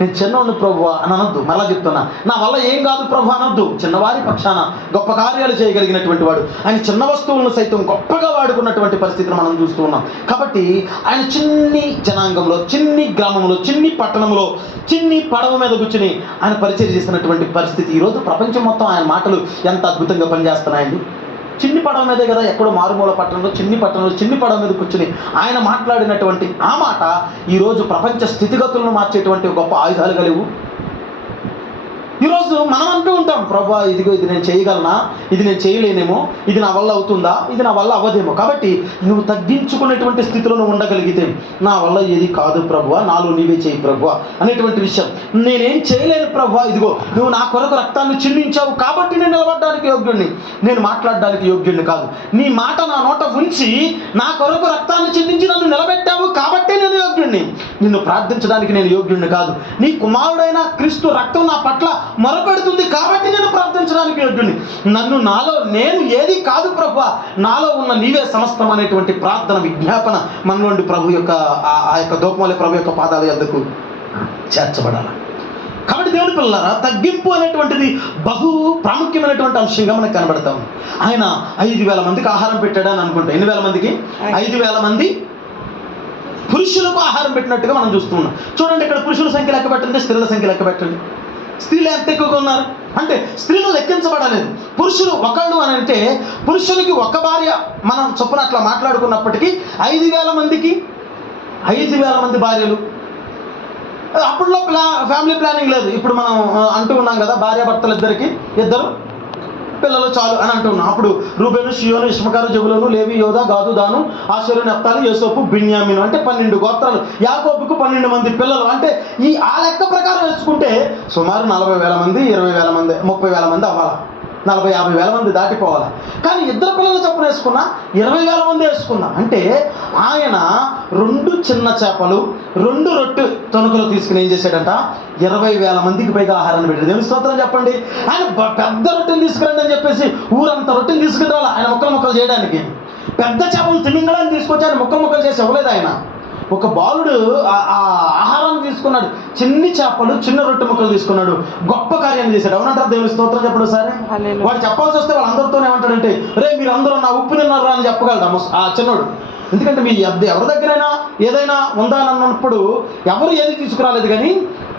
నేను చిన్నవాడిని ప్రభువా అని అనొద్దు. మళ్ళా చెప్తున్నా, నా వల్ల ఏం కాదు ప్రభు అనొద్దు. చిన్నవారి పక్షాన గొప్ప కార్యాలు చేయగలిగినటువంటి వాడు. ఆయన చిన్న వస్తువులను సైతం గొప్పగా వాడుకున్నటువంటి పరిస్థితిని మనం చూస్తూ ఉన్నాం. కాబట్టి ఆయన చిన్ని జనాంగంలో, చిన్ని గ్రామంలో, చిన్ని పట్టణంలో, చిన్ని పడవ మీద కూర్చుని ఆయన పరిచయం చేసినటువంటి పరిస్థితి. ఈరోజు ప్రపంచం మొత్తం ఆయన మాటలు ఎంత అద్భుతంగా పనిచేస్తున్నాయండి. చిన్ని పడవ మీదే కదా, ఎక్కడో మారుమూల పట్టణంలో చిన్ని పడవ మీద కూర్చుని ఆయన మాట్లాడినటువంటి ఆ మాట ఈరోజు ప్రపంచ స్థితిగతులను మార్చేటువంటి గొప్ప ఆయుధాలు కలిగు. ఈరోజు మనం అంటూ ఉంటాం, ప్రభా ఇదిగో ఇది నేను చేయగలనా, ఇది నేను చేయలేనేమో, ఇది నా వల్ల అవుతుందా, ఇది నా వల్ల అవ్వదేమో. కాబట్టి నువ్వు తగ్గించుకునేటువంటి స్థితిలో నువ్వు ఉండగలిగితే, నా వల్ల ఏది కాదు ప్రభువా, నాలో నీవే చేయి ప్రభువా అనేటువంటి విషయం. నేనేం చేయలేను ప్రభువా, ఇదిగో నువ్వు నా కొరకు రక్తాన్ని చిందించావు కాబట్టి నేను నిలబడడానికి యోగ్యుడిని, నేను మాట్లాడడానికి యోగ్యుడిని కాదు. నీ మాట నా నోట ఉంచి నా కొరకు రక్తాన్ని చిందించి నన్ను నిలబెట్టావు కాబట్టి నేను యోగ్యుడిని. నిన్ను ప్రార్థించడానికి నేను యోగ్యుడిని కాదు. నీ కుమారుడైన క్రీస్తు రక్తం నా పట్ల మొరపెడుతుంది కాబట్టి నేను ప్రార్థించడానికి యోగ్యుడిని. నాలో నేను ఏది కాదు ప్రభువా, నాలో ఉన్న నీవే సమస్తం అనేటువంటి ప్రార్థన విజ్ఞాపన మనలోండి ప్రభు యొక్క ఆ యొక్క దోపమాలి ప్రభు యొక్క పాదాల యొద్దకు చేర్చబడాలి. కాబట్టి దేవుని పిల్లలారా, తగ్గింపు అనేటువంటిది బహు ప్రాముఖ్యమైనటువంటి అంశంగా మనకు కనబడతాం. ఆయన 5,000 మందికి ఆహారం పెట్టాడు అని అనుకుంటా. ఎన్ని వేల మందికి? 5,000 మంది పురుషులకు ఆహారం పెట్టినట్టుగా మనం చూస్తున్నాం. చూడండి, ఇక్కడ పురుషుల సంఖ్య లెక్క పెట్టండి, స్త్రీల సంఖ్య లెక్క పెట్టండి. స్త్రీలు ఎంత ఎక్కువగా ఉన్నారు అంటే స్త్రీలు లెక్కించబడలేదు. పురుషులు ఒకళ్ళు అని అంటే పురుషునికి ఒక భార్య మనం చొప్పున అట్లా మాట్లాడుకున్నప్పటికీ 5,000 మందికి 5,000 మంది భార్యలు. అప్పుడులో ఫ్యామిలీ ప్లానింగ్ లేదు. ఇప్పుడు మనం అంటూ ఉన్నాం కదా, భార్యాభర్తలు ఇద్దరు పిల్లలు చాలు అని అంటున్నాం. అప్పుడు రూబేను, షియోను, ఇష్మకారు, జబులోను, లేవి, యోధా, గాదు, దాను, ఆషేరు, నఫ్తాలి, యోసేపు, బిన్యామీను అంటే 12 గోత్రాలు. యాకోబుకు 12 మంది పిల్లలు. అంటే ఆ లెక్క ప్రకారం వేసుకుంటే సుమారు 40,000 మంది, 20,000 మంది, 30,000 మంది అవ్వాలి. 40,000-50,000 మంది దాటిపోవాలి. కానీ ఇద్దరు పిల్లలు చొప్పున వేసుకున్నా 20,000 మంది వేసుకుందాం. అంటే ఆయన 2 చిన్న చేపలు 2 రొట్టె తొణుకులు తీసుకుని ఏం చేశాడంట, 20,000 మందికి పైగా ఆహారాన్ని పెట్టాడు. దేవుని స్తోత్రం చెప్పండి. ఆయన పెద్ద రొట్టెని తీసుకురండి అని చెప్పేసి ఊరంతా రొట్టెని తీసుకుని రావాలి ఆయన ముక్కలు చేయడానికి. పెద్ద చేపలు తిమింగళాన్ని తీసుకొచ్చి ఆయన ముక్కలు చేసి ఇవ్వలేదు. ఆయన ఒక బాలుడు ఆ ఆహారాన్ని తీసుకున్నాడు. చిన్ని చేపలు చిన్న రొట్టె ముక్కలు తీసుకున్నాడు. గొప్ప కార్యాన్ని చేశాడు. అవునంటారు దేవుని స్తోత్రం చెప్పండి సార్. వాడు చెప్పాల్సి వస్తే వాళ్ళందరితో ఏమంటాడంటే, రే మీరందరూ నా ఉప్పు తిన్నారా అని చెప్పగలడు ఆ చిన్నోడు. ఎందుకంటే మీ ఎవరి దగ్గరైనా ఏదైనా ఉందా అని అన్నప్పుడు ఎవరు ఏది తీసుకురాలేదు, కానీ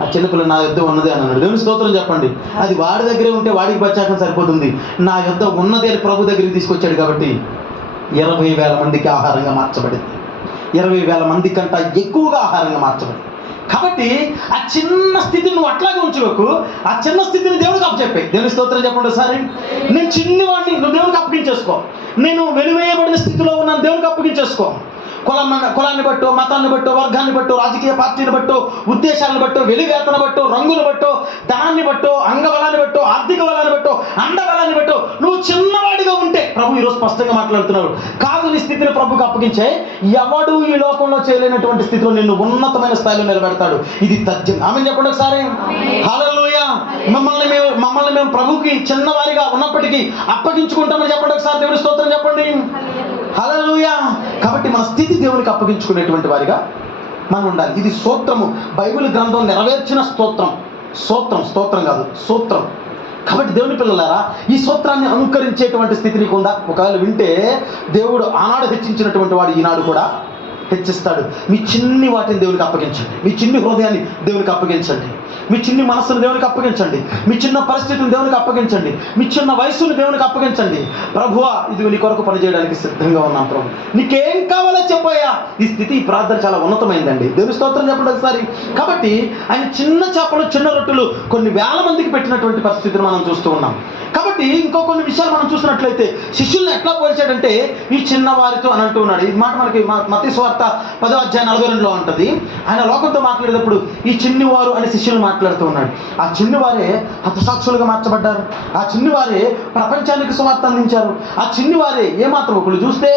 ఆ చిన్నపిల్ల నా యుద్ధం ఉన్నదే అని అన్నాడు. దేవుని స్తోత్రం చెప్పండి. అది వాడి దగ్గరే ఉంటే వాడికి బచ్చాక సరిపోతుంది. నా యుద్ధం ఉన్నదే అని ప్రభు దగ్గరికి తీసుకొచ్చాడు కాబట్టి 20,000 మందికి ఆహారంగా మార్చబడింది. 20,000 మంది కంటే ఎక్కువగా ఆహారంగా మార్చబడింది. కాబట్టి ఆ చిన్న స్థితిని నువ్వు అట్లాగే ఉంచుకోకు. ఆ చిన్న స్థితిని దేవుడికి అప్పచెప్పాయి. దేవుని స్తోత్రం చెప్పండి ఒకసారి. నేను చిన్నవాడిని, నువ్వు దేవుడికి అప్పగించేసుకో. నేను వెలివేయబడిన స్థితిలో ఉన్నాను, దేవుడికి అప్పగించేసుకో. కులాన్ని బట్టో, మతాన్ని బట్టో, వర్గాన్ని బట్టో, రాజకీయ పార్టీని బట్టో, ఉద్దేశాలను బట్టో, వెలివేతను బట్టో, రంగులు బట్టో, ధనాన్ని బట్టో, అంగబలాన్ని బట్టో, ఆర్థిక బలాన్ని బట్టో, అండబలాన్ని బట్టో నువ్వు చిన్నవాడిగా ఉంటే ప్రభు ఈరోజు స్పష్టంగా మాట్లాడుతున్నాడు. కాదు, నీ స్థితిని ప్రభుకి అప్పగించే. ఎవడు ఈ లోకంలో చేయలేనటువంటి స్థితిలో నిన్ను ఉన్నతమైన స్థాయిలో నిలబెడతాడు. ఇది తథ్యం. ఆమె చెప్పండి ఒకసారి. హల్లెలూయా. మమ్మల్ని మేము ప్రభుకి చిన్నవారిగా ఉన్నప్పటికీ అప్పగించుకుంటామని చెప్పండి ఒకసారి. దేవుని స్తోత్రం చెప్పండి. హల్లెలూయా. కాబట్టి మన స్థితి దేవునికి అప్పగించుకునేటువంటి వారిగా మనం ఉండాలి. ఇది స్తోత్రము. బైబిల్ గ్రంథం నెరవేర్చిన స్తోత్రం కాదు, సూత్రం. కాబట్టి దేవుని పిల్లలారా, ఈ సూత్రాన్ని అనుకరించేటువంటి స్థితి నీకు ఉందా? ఒకవేళ వింటే దేవుడు ఆనాడు హెచ్చించినటువంటి వాడు ఈనాడు కూడా హెచ్చిస్తాడు. మీ చిన్ని వాటిని దేవునికి అప్పగించండి. మీ చిన్ని హృదయాన్ని దేవునికి అప్పగించండి. మీ చిన్ని మనస్సును దేవునికి అప్పగించండి. మీ చిన్న పరిస్థితిని దేవునికి అప్పగించండి. మీ చిన్న వయసును దేవునికి అప్పగించండి. ప్రభువా, ఇది నీ కొరకు పనిచేయడానికి సిద్ధంగా ఉన్నాం ప్రభు, నీకేం కావాలో చెప్పాయా. ఈ స్థితి, ఈ ప్రార్థన చాలా ఉన్నతమైందండి. దేవుని స్తోత్రం చెప్పండి ఒకసారి. కాబట్టి ఆయన చిన్న చేపలు చిన్న రొట్టెలు కొన్ని వేల మందికి పెట్టినటువంటి పరిస్థితిని మనం చూస్తూ ఉన్నాం. కాబట్టి ఇంకో కొన్ని విషయాలు మనం చూసినట్లయితే శిష్యుల్ని ఎట్లా పోల్చాడంటే ఈ చిన్నవారితో అని అంటూ ఉన్నాడు. ఈ మాట మనకి మత్తయి సువార్త 10వ అధ్యాయం 42లో ఉంటుంది. ఆయన లోకంతో మాట్లాడేటప్పుడు ఈ చిన్నివారు అని శిష్యులు మాట్లాడుతూ ఉన్నాడు. ఆ చిన్నివారే హతసాక్షులుగా మార్చబడ్డారు. ఆ చిన్నివారే ప్రపంచానికి సువార్త అందించారు. ఆ చిన్నివారే ఏమాత్రం ఒకళ్ళు చూస్తే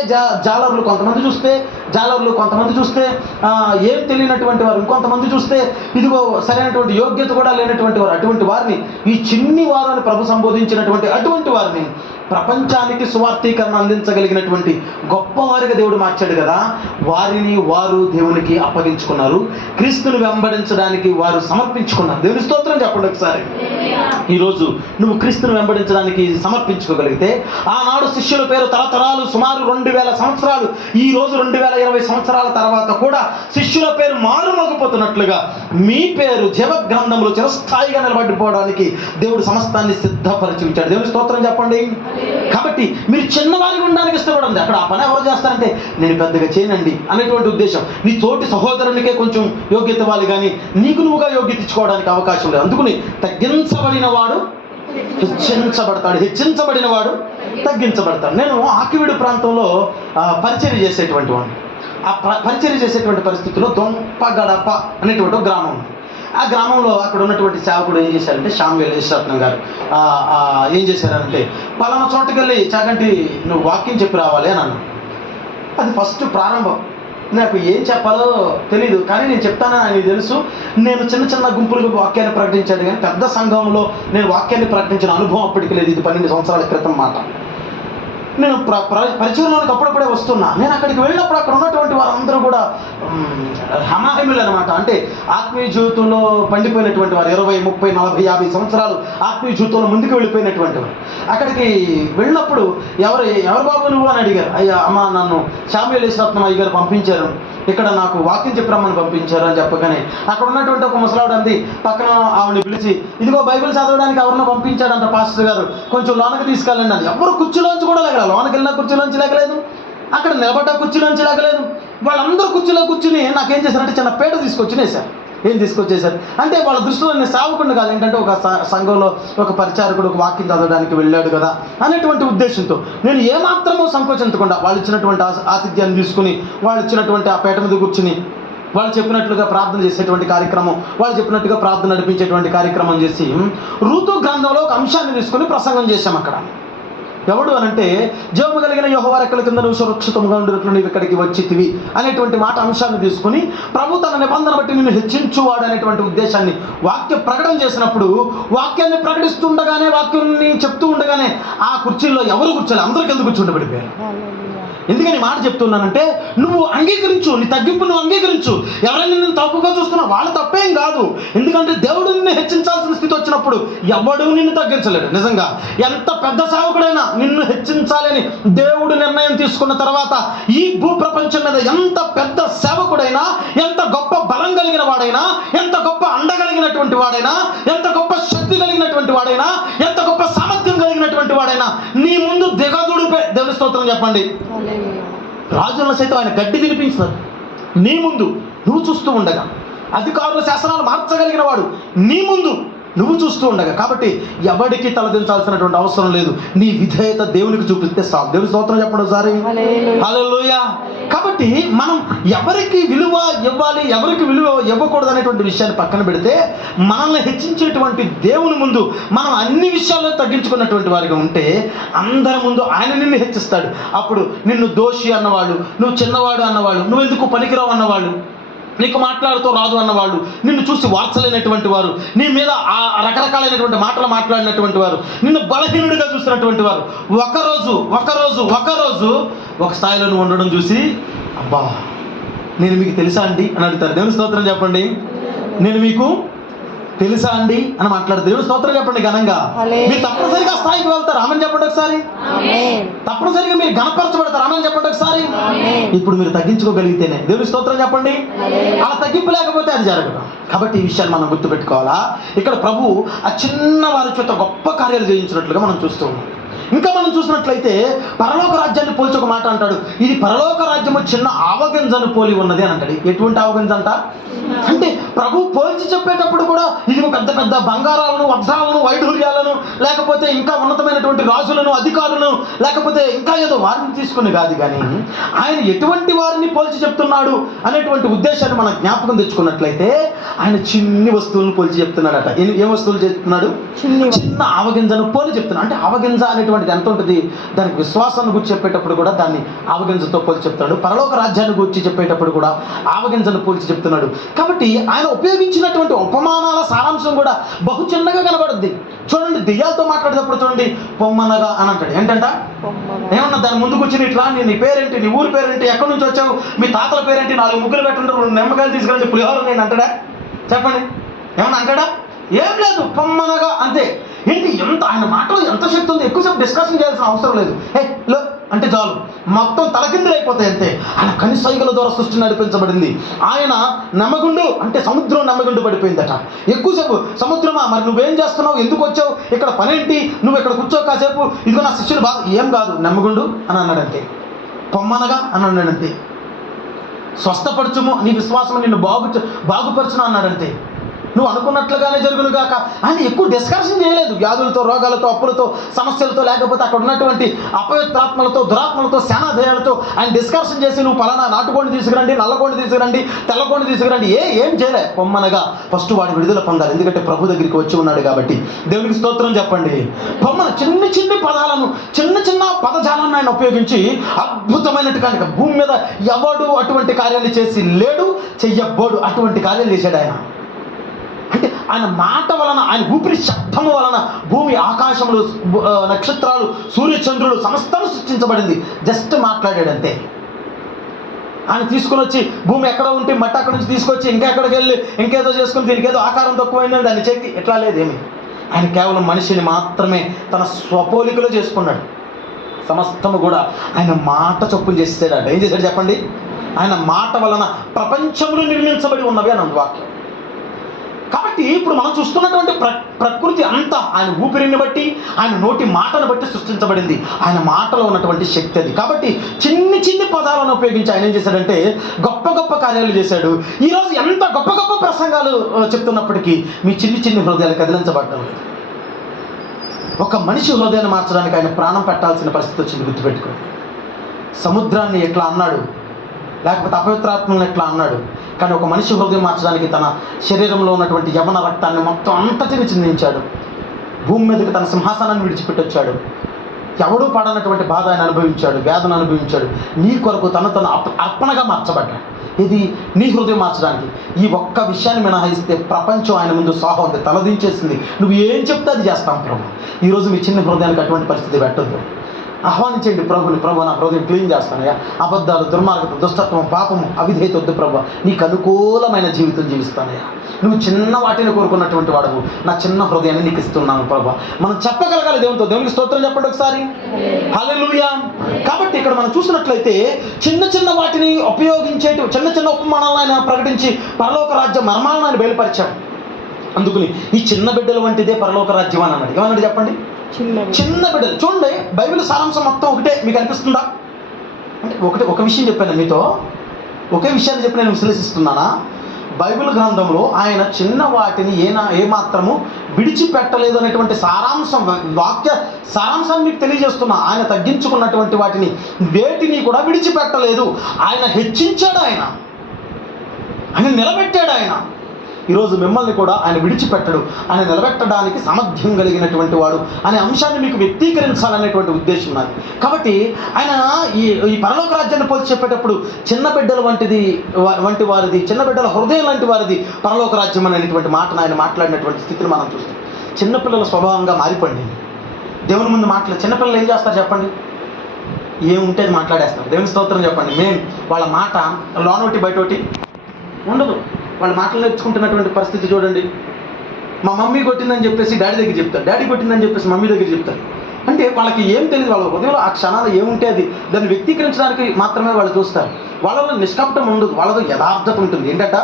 జాలర్లు కొంతమంది చూస్తే ఏం తెలియనటువంటి వారు ఇంకొంతమంది చూస్తే ఇదిగో సరైనటువంటి యోగ్యత కూడా లేనటువంటి వారు. అటువంటి వారిని ఈ చిన్నివారు అని ప్రభు సంబోధించినటువంటి అటువంటి వారిని ప్రపంచానికి సువార్థీకరణ అందించగలిగినటువంటి గొప్పవారిగా దేవుడు మార్చాడు కదా. వారు దేవునికి అప్పగించుకున్నారు. క్రీస్తుని వెంబడించడానికి వారు సమర్పించుకున్నారు. దేవుని స్తోత్రం చెప్పండి ఒకసారి. ఈరోజు నువ్వు క్రీస్తుని వెంబడించడానికి సమర్పించుకోగలిగితే, ఆనాడు శిష్యుల పేరు తరతరాలు సుమారు 2000 సంవత్సరాలు, ఈ రోజు 2020 సంవత్సరాల తర్వాత కూడా శిష్యుల పేరు మారుమోగిపోతున్నట్లుగా మీ పేరు జీవ గ్రంథంలో చిరస్థాయిగా నిలబడిపోవడానికి దేవుడు సమస్తాన్ని సిద్ధపరిచి ఉంచాడు. దేవుని స్తోత్రం చెప్పండి. కాబట్టి మీరు చిన్నవారిగా ఉండడానికి ఇష్టపడండి. అక్కడ ఆ పని ఎవరు చేస్తారంటే నేను పెద్దగా చేయనండి అనేటువంటి ఉద్దేశం. నీ తోటి సహోదరునికే కొంచెం యోగ్యత ఇవ్వాలి, కానీ నీకు నువ్వుగా యోగ్యత ఇచ్చుకోవడానికి అవకాశం లేదు. అందుకని తగ్గించబడిన వాడు హెచ్చించబడిన వాడు తగ్గించబడతాడు. నేను ఆకివీడు ప్రాంతంలో పరిచర్య చేసేటువంటి వాడిని. ఆ పరిచర్య చేసేటువంటి పరిస్థితుల్లో దొంపగడప అనేటువంటి ఒక గ్రామం ఉంది. ఆ గ్రామంలో అక్కడ ఉన్నటువంటి సేవకుడు ఏం చేశారంటే శామ్యూయల్ యేసురత్నం గారు ఏం చేశారంటే, పలానా చోటుకి వెళ్ళి చాగంటి నువ్వు వాక్యం చెప్పి రావాలి అని అన్నాను. అది ఫస్ట్ ప్రారంభం. నాకు ఏం చెప్పాలో తెలీదు, కానీ నేను చెప్తానని ఆయనకు తెలుసు. నేను చిన్న గుంపులకు వాక్యాన్ని ప్రకటించాడు, కానీ పెద్ద సంఘంలో నేను వాక్యాన్ని ప్రకటించిన అనుభవం అప్పటికి లేదు. ఇది 12 సంవత్సరాల క్రితం మాట. నేను పరిచయంలోనికి అప్పుడప్పుడే వస్తున్నా. నేను అక్కడికి వెళ్ళినప్పుడు అక్కడ ఉన్నటువంటి వారందరూ కూడా హమాహిములు అనమాట. అంటే ఆత్మీయ జీవితంలో పండిపోయినటువంటి వారు, 20, 30, 40, 50 సంవత్సరాలు ఆత్మీయ జీవితంలో ముందుకు వెళ్ళిపోయినటువంటి వారు. అక్కడికి వెళ్ళినప్పుడు ఎవరు బాబు నువ్వు అని అడిగారు. అయ్యా అమ్మ, నన్ను శామ్యూయల్ యేసురత్నం అయ్య గారు పంపించారు, ఇక్కడ నాకు వాక్యం చెప్పరమ్మని పంపించారు అని చెప్పగానే అక్కడ ఉన్నటువంటి ఒక ముసలావిడ అంది, పక్కన ఆవిడని పిలిచి, ఇదిగో బైబిల్ చదవడానికి ఎవరినో పంపించాడంట పాస్టర్ గారు, కొంచెం లోనకి తీసుకెళ్ళండి అని. ఎవరు కుర్చీలోంచి కూడా లేగలేదు. లోనకి వెళ్ళినా కుర్చీలోంచి లేగలేదు, అక్కడ నిలబడ్డ కుర్చీలోంచి లేగలేదు. వాళ్ళందరూ కుర్చీలో కూర్చుని నాకేం చేశారంటే చిన్న పీట తీసుకొచ్చి వేశారు. ఏం తీసుకొచ్చేసారు అంటే వాళ్ళ దృష్టిలో నేను సేవకుడిని కాదు, ఏంటంటే ఒక సంఘంలో ఒక పరిచారకుడు ఒక వాక్యం చదవడానికి వెళ్ళాడు కదా అనేటువంటి ఉద్దేశంతో నేను ఏమాత్రమో సంకోచించకుండా వాళ్ళు ఇచ్చినటువంటి ఆతిథ్యాన్ని తీసుకుని వాళ్ళు ఇచ్చినటువంటి ఆ పీట మీద కూర్చుని వాళ్ళు చెప్పినట్లుగా ప్రార్థన చేసేటువంటి కార్యక్రమం, వాళ్ళు చెప్పినట్టుగా ప్రార్థన నడిపించేటువంటి కార్యక్రమం చేసి ఋతు గ్రంథంలో ఒక అంశాన్ని తీసుకుని ప్రసంగం చేశాం అక్కడ. ఎవడు అనంటే జీవము కలిగిన యెహోవా రెక్కల కింద నువ్వు సురక్షితంగా ఉండినట్లు నీవు ఇక్కడికి వచ్చితివి అనేటువంటి మాట అంశాన్ని తీసుకుని ప్రభు తన నిబంధన బట్టి నిన్ను హెచ్చించువాడు అనేటువంటి ఉద్దేశాన్ని వాక్య ప్రకటన చేసినప్పుడు వాక్యాన్ని ప్రకటిస్తుండగానే వాక్యాన్ని చెప్తూ ఉండగానే ఆ కుర్చీల్లో ఎవరు కూర్చోలే, అందరికి ఎందుకు కూర్చుండబడిపోయారు. ఎందుకని మాట చెప్తున్నానంటే నువ్వు అంగీకరించు, నీ తగ్గింపు నువ్వు అంగీకరించు. ఎవరైనా నిన్ను తప్పుగా చూస్తున్నా వాళ్ళ తప్పేం కాదు, ఎందుకంటే దేవుడు నిన్ను హెచ్చించాల్సిన స్థితి వచ్చినప్పుడు ఎవడు నిన్ను తగ్గించలేడు. నిజంగా ఎంత పెద్ద సేవకుడైనా నిన్ను హెచ్చించాలని దేవుడు నిర్ణయం తీసుకున్న తర్వాత ఈ భూప్రపంచం మీద ఎంత పెద్ద సేవకుడైనా, ఎంత గొప్ప బలం కలిగిన వాడైనా, ఎంత గొప్ప అండ కలిగినటువంటి వాడైనా, ఎంత గొప్ప శక్తి కలిగినటువంటి వాడైనా, ఎంత గొప్ప సామర్థ్యం కలిగినటువంటి వాడైనా నీ ముందు దిగదుడిపే. దేవుని స్తోత్రం చెప్పండి. రాజులను సైతం ఆయన గడ్డి తినిపించారు నీ ముందు నువ్వు చూస్తూ ఉండగా, అధికారుల శాసనాలు మార్చగలిగిన వాడు నీ ముందు నువ్వు చూస్తూ ఉండగా. కాబట్టి ఎవరికి తలదించాల్సినటువంటి అవసరం లేదు, నీ విధేయత దేవునికి చూపిస్తే చాలు. దేవుని స్తోత్రం చెప్పండి ఒకసారి. హల్లెలూయా. కాబట్టి మనం ఎవరికి విలువ ఇవ్వాలి, ఎవరికి విలువ ఇవ్వకూడదు అనేటువంటి విషయాన్ని పక్కన పెడితే మనల్ని హెచ్చించేటువంటి దేవుని ముందు మనం అన్ని విషయాల్లో తగ్గించుకున్నటువంటి వారిగా ఉంటే అందరి ముందు ఆయన నిన్ను హెచ్చిస్తాడు. అప్పుడు నిన్ను దోషి అన్నవాళ్ళు, నువ్వు చిన్నవాడు అన్నవాళ్ళు, నువ్వు ఎందుకు పనికిరావు అన్నవాళ్ళు, నీకు మాట్లాడుతూ రాదు అన్నవాళ్ళు, నిన్ను చూసి వార్చలేనటువంటి వారు, నీ మీద ఆ రకరకాలైనటువంటి మాటలు మాట్లాడినటువంటి వారు, నిన్ను బలహీనుడిగా చూసినటువంటి వారు ఒకరోజు ఒక స్థాయిలో నువ్వు ఉండడం చూసి అబ్బా నేను మీకు తెలుసా అండి అని అడుగుతారు. దేవుని స్తోత్రం చెప్పండి. నేను మీకు తెలుసా అండి అని మాట్లాడతారు. దేవుని స్తోత్రం చెప్పండి ఘనంగా. మీరు తప్పనిసరిగా స్థాయికి వెళ్తారు. ఆమెను చెప్పండి ఒకసారి. తప్పనిసరిగా మీరు ఘనపరచబడతారు. ఆమెను చెప్పండి ఒకసారి. ఇప్పుడు మీరు తగ్గించుకోగలిగితేనే. దేవుని స్తోత్రం చెప్పండి. అలా తగ్గింపు లేకపోతే అది జరగదు. కాబట్టి ఈ విషయాన్ని మనం గుర్తుపెట్టుకోవాలా. ఇక్కడ ప్రభు ఆ చిన్న వారి చేత గొప్ప కార్యాలు చేయించినట్లుగా మనం చూస్తూ ఉన్నాం. ఇంకా మనం చూసినట్లయితే పరలోక రాజ్యాన్ని పోల్చి ఒక మాట అంటాడు, ఇది పరలోక రాజ్యము చిన్న ఆవగింజను పోలి ఉన్నది అని అంటాడు. ఎటువంటి ఆవగింజ అంట అంటే ప్రభు పోల్చి చెప్పేటప్పుడు కూడా ఇది పెద్ద పెద్ద బంగారాలను, వజ్రాలను, వైఢూర్యాలను, లేకపోతే ఇంకా ఉన్నతమైనటువంటి రాజులను, అధికారులను, లేకపోతే ఇంకా ఏదో వారిని తీసుకుని కాదు, కానీ ఆయన ఎటువంటి వారిని పోల్చి చెప్తున్నాడు అనేటువంటి ఉద్దేశాన్ని మనం జ్ఞాపకం తెచ్చుకున్నట్లయితే ఆయన చిన్ని వస్తువులను పోల్చి చెప్తున్నాడట. ఏ వస్తువులు చెప్తున్నాడు? చిన్న ఆవగింజను పోలి చెప్తున్నాడు. అంటే ఆవగింజ అనేటువంటి ఎంత ఉంటుంది, దానికి విశ్వాసాన్ని గురించి చెప్పేటప్పుడు కూడా దాన్ని ఆవగింజతో పోల్చి చెప్తాడు. పరలోక రాజ్యాన్ని గురించి చెప్పేటప్పుడు కూడా ఆవగింజను పోల్చి చెప్తున్నాడు. కాబట్టి ఆయన ఉపయోగించినటువంటి ఉపమానాల సారాంశం కూడా బహు చిన్నగా కనబడుద్ది. చూడండి, దెయ్యాలతో మాట్లాడేటప్పుడు చూడండి పొమ్మనగా అని అంటాడు. ఏంటంట? ఏమన్నా దాని ముందు కూర్చుని ఇట్లా నీ పేరేంటి, నీ ఊరి పేరేంటి, ఎక్కడి నుంచి వచ్చావు, మీ తాతల పేరేంటి, 4 ముగ్గులు పెట్టండి, 2 నిమ్మకాయలు తీసుకురండి, పులిహోర నేను అంటాడా? చెప్పండి, ఏమన్నా అంటాడా? ఏం లేదు, పొమ్మనగా అంతే. ఏంటి ఎంత ఆయన మాటలో ఎంత శక్తి ఉంది, ఎక్కువసేపు డిస్కషన్ చేయాల్సిన అవసరం లేదు. లో అంటే చాలు, మొత్తం తలకిందులు అయిపోతాయి అంతే. ఆయన కనిసైగల ద్వారా సృష్టి నడిపించబడింది. ఆయన నమ్మగుండు అంటే సముద్రం నమ్మగుండు పడిపోయిందట. ఎక్కువసేపు సముద్రమా మరి నువ్వేం చేస్తున్నావు, ఎందుకు వచ్చావు, ఇక్కడ పనేంటి, నువ్వు ఇక్కడ కూర్చోవు కాసేపు, ఇదిగో నా శిష్యులు బాగా ఏం కాదు నమ్మగుండు అని అన్నాడంతే. పొమ్మనగా అని అన్నాడంతే. స్వస్థపరచుము, నీ విశ్వాసం నిన్ను బాగుపరచును అన్నాడంతే. నువ్వు అనుకున్నట్లుగానే జరుగును గాక. ఆయన ఎక్కువ డిస్కషన్ చేయలేదు. వ్యాధులతో, రోగాలతో, అప్పులతో, సమస్యలతో, లేకపోతే అక్కడ ఉన్నటువంటి అపవిత్రాత్మలతో, దురాత్మలతో, సేనాధేయాలతో ఆయన డిస్కషన్ చేసి నువ్వు పలానా నాటుకోండి తీసుకురండి, నల్లకోండి తీసుకురండి, తెల్లకోండి తీసుకురండి, ఏం చేయలే. పొమ్మనగా ఫస్ట్ వాడు విడుదల పొందాలి, ఎందుకంటే ప్రభు దగ్గరికి వచ్చి ఉన్నాడు కాబట్టి. దేవునికి స్తోత్రం చెప్పండి. పొమ్మన చిన్న పదాలను, చిన్న పదజాలాన్ని ఆయన ఉపయోగించి అద్భుతమైనట్టుగా భూమి మీద ఎవడు అటువంటి కార్యాలు చేసి లేడు, చెయ్యబోడు, అటువంటి కార్యాలు చేశాడు ఆయన. అంటే ఆయన మాట వలన, ఆయన ఊపిరి శబ్దము వలన భూమి, ఆకాశములు, నక్షత్రాలు, సూర్యచంద్రులు సమస్తం సృష్టించబడింది. జస్ట్ మాట్లాడాడంతే. ఆయన తీసుకుని వచ్చి భూమి ఎక్కడ ఉంటే మట్టి అక్కడి నుంచి తీసుకొచ్చి ఇంకెక్కడికి వెళ్ళి ఇంకేదో చేసుకుని దీనికి ఏదో ఆకారం తక్కువైందని దాన్ని చెక్కి ఎట్లా లేదేమి. ఆయన కేవలం మనిషిని మాత్రమే తన స్వపోలికలో చేసుకున్నాడు. సమస్తము కూడా ఆయన మాట చొప్పున చేసేసాడు. ఏం చేశాడు చెప్పండి? ఆయన మాట వలన ప్రపంచంలో నిర్మించబడి ఉన్నవి అని వాక్యం. కాబట్టి కాబట్టి ఇప్పుడు మనం చూస్తున్నటువంటి ప్రకృతి అంతా ఆయన ఊపిరిని బట్టి, ఆయన నోటి మాటను బట్టి సృష్టించబడింది. ఆయన మాటలో ఉన్నటువంటి శక్తి అది. కాబట్టి చిన్ని చిన్ని పదాలను ఉపయోగించి ఆయన ఏం చేశాడంటే గొప్ప గొప్ప కార్యాలు చేశాడు. ఈరోజు ఎంత గొప్ప గొప్ప ప్రసంగాలు చెప్తున్నప్పటికీ మీ చిన్ని చిన్ని హృదయాలు కదిలించబడ్డం లేదు. ఒక మనిషి హృదయాన్ని మార్చడానికి ఆయన ప్రాణం పెట్టాల్సిన పరిస్థితి వచ్చింది. గుర్తుపెట్టుకోండి. సముద్రాన్ని ఎట్లా అన్నాడు, లేకపోతే అపవిత్రాత్మలను ఎట్లా అన్నాడు, కానీ ఒక మనిషి హృదయం మార్చడానికి తన శరీరంలో ఉన్నటువంటి యవన రక్తాన్ని మొత్తం అంతటిని చిందించాడు. భూమి మీదకి తన సింహాసనాన్ని విడిచిపెట్టొచ్చాడు. ఎవడూ పడనటువంటి బాధ ఆయన అనుభవించాడు, వేదన అనుభవించాడు. నీ కొరకు తను అర్పణగా మార్చబడ్డాడు. ఇది నీ హృదయం మార్చడానికి. ఈ ఒక్క విషయాన్ని మినహాయిస్తే ప్రపంచం ఆయన ముందు సాహం ఉంది, తలదించేసింది. నువ్వు ఏం చెప్తే అది చేస్తాం ప్రభు. ఈరోజు మీ చిన్న హృదయానికి అటువంటి పరిస్థితి పెట్టద్దు. ఆహ్వానించండి ప్రభుని. ప్రభు నా హృదయం క్లీన్ చేస్తానయ్యా, అబద్ధాలు, దుర్మార్గత, దుష్టత్వం, పాపము, అవిధేయత వద్దు ప్రభు, నీకు అనుకూలమైన జీవితం జీవిస్తానయ్యా. నువ్వు చిన్న వాటిని కోరుకున్నటువంటి వాడవు, నా చిన్న హృదయాన్ని నీకు ఇస్తున్నాను ప్రభు. మనం చెప్పగలగాలి దేవునితో. దేవునికి స్తోత్రం చెప్పండి ఒకసారి. హల్లెలూయా. కాబట్టి ఇక్కడ మనం చూసినట్లయితే చిన్న చిన్న వాటిని ఉపయోగించేటి చిన్న చిన్న ఉపమానాలను ఆయన ప్రకటించి పరలోక రాజ్య మర్మాలను ఆయన బయలుపరిచాడు. అందుకని ఈ చిన్న బిడ్డల వంటిదే పరలోక రాజ్యం అని అన్నాడు. ఏమన్నాడు చెప్పండి? చిన్న బిడ్డలు. చూడండి, బైబిల్ సారాంశం మొత్తం ఒకటే. మీకు అనిపిస్తుందా? అంటే ఒక విషయం చెప్పాను మీతో, ఒకే విషయాన్ని చెప్పి నేను విశ్లేషిస్తున్నానా? బైబిల్ గ్రంథంలో ఆయన చిన్న వాటిని ఏమాత్రము విడిచిపెట్టలేదు అనేటువంటి సారాంశం, వాక్య సారాంశాన్ని మీకు తెలియజేస్తున్నా. ఆయన తగ్గించుకున్నటువంటి వాటిని వేటిని కూడా విడిచిపెట్టలేదు. ఆయన హెచ్చించాడు, ఆయన నిలబెట్టాడు. ఆయన ఈరోజు మిమ్మల్ని కూడా ఆయన విడిచిపెట్టడు, ఆయన నిలబెట్టడానికి సామర్థ్యం కలిగినటువంటి వాడు అనే అంశాన్ని మీకు వ్యక్తీకరించాలనేటువంటి ఉద్దేశం నాది. కాబట్టి ఆయన ఈ పరలోక రాజ్యాన్ని పోల్చి చెప్పేటప్పుడు చిన్న బిడ్డల వంటి వారిది, చిన్న బిడ్డల హృదయం లాంటి వారిది పరలోక రాజ్యం అనేటువంటి మాటను ఆయన మాట్లాడినటువంటి స్థితిని మనం చూస్తాం. చిన్నపిల్లల స్వభావంగా మారిపోండి. దేవుని ముందు చిన్నపిల్లలు ఏం చేస్తారు చెప్పండి? ఏముంటే అది మాట్లాడేస్తారు. దేవుని స్తోత్రం చెప్పండి. వాళ్ళ మాట లోనోటి బయటోటి ఉండదు. వాళ్ళు మాటలు నేర్చుకుంటున్నటువంటి పరిస్థితి చూడండి. మా మమ్మీ కొట్టిందని చెప్పేసి డాడీ దగ్గర చెప్తారు, డాడీ కొట్టిందని చెప్పేసి మమ్మీ దగ్గర చెప్తారు. అంటే వాళ్ళకి ఏం తెలియదు, వాళ్ళ హృదయంలో ఆ క్షణాలు ఏముంటే అది దాన్ని వ్యక్తీకరించడానికి మాత్రమే వాళ్ళు చూస్తారు. వాళ్ళలో నిష్కపటం ఉండదు, వాళ్ళలో యథార్థత ఉంటుంది. ఏంటట?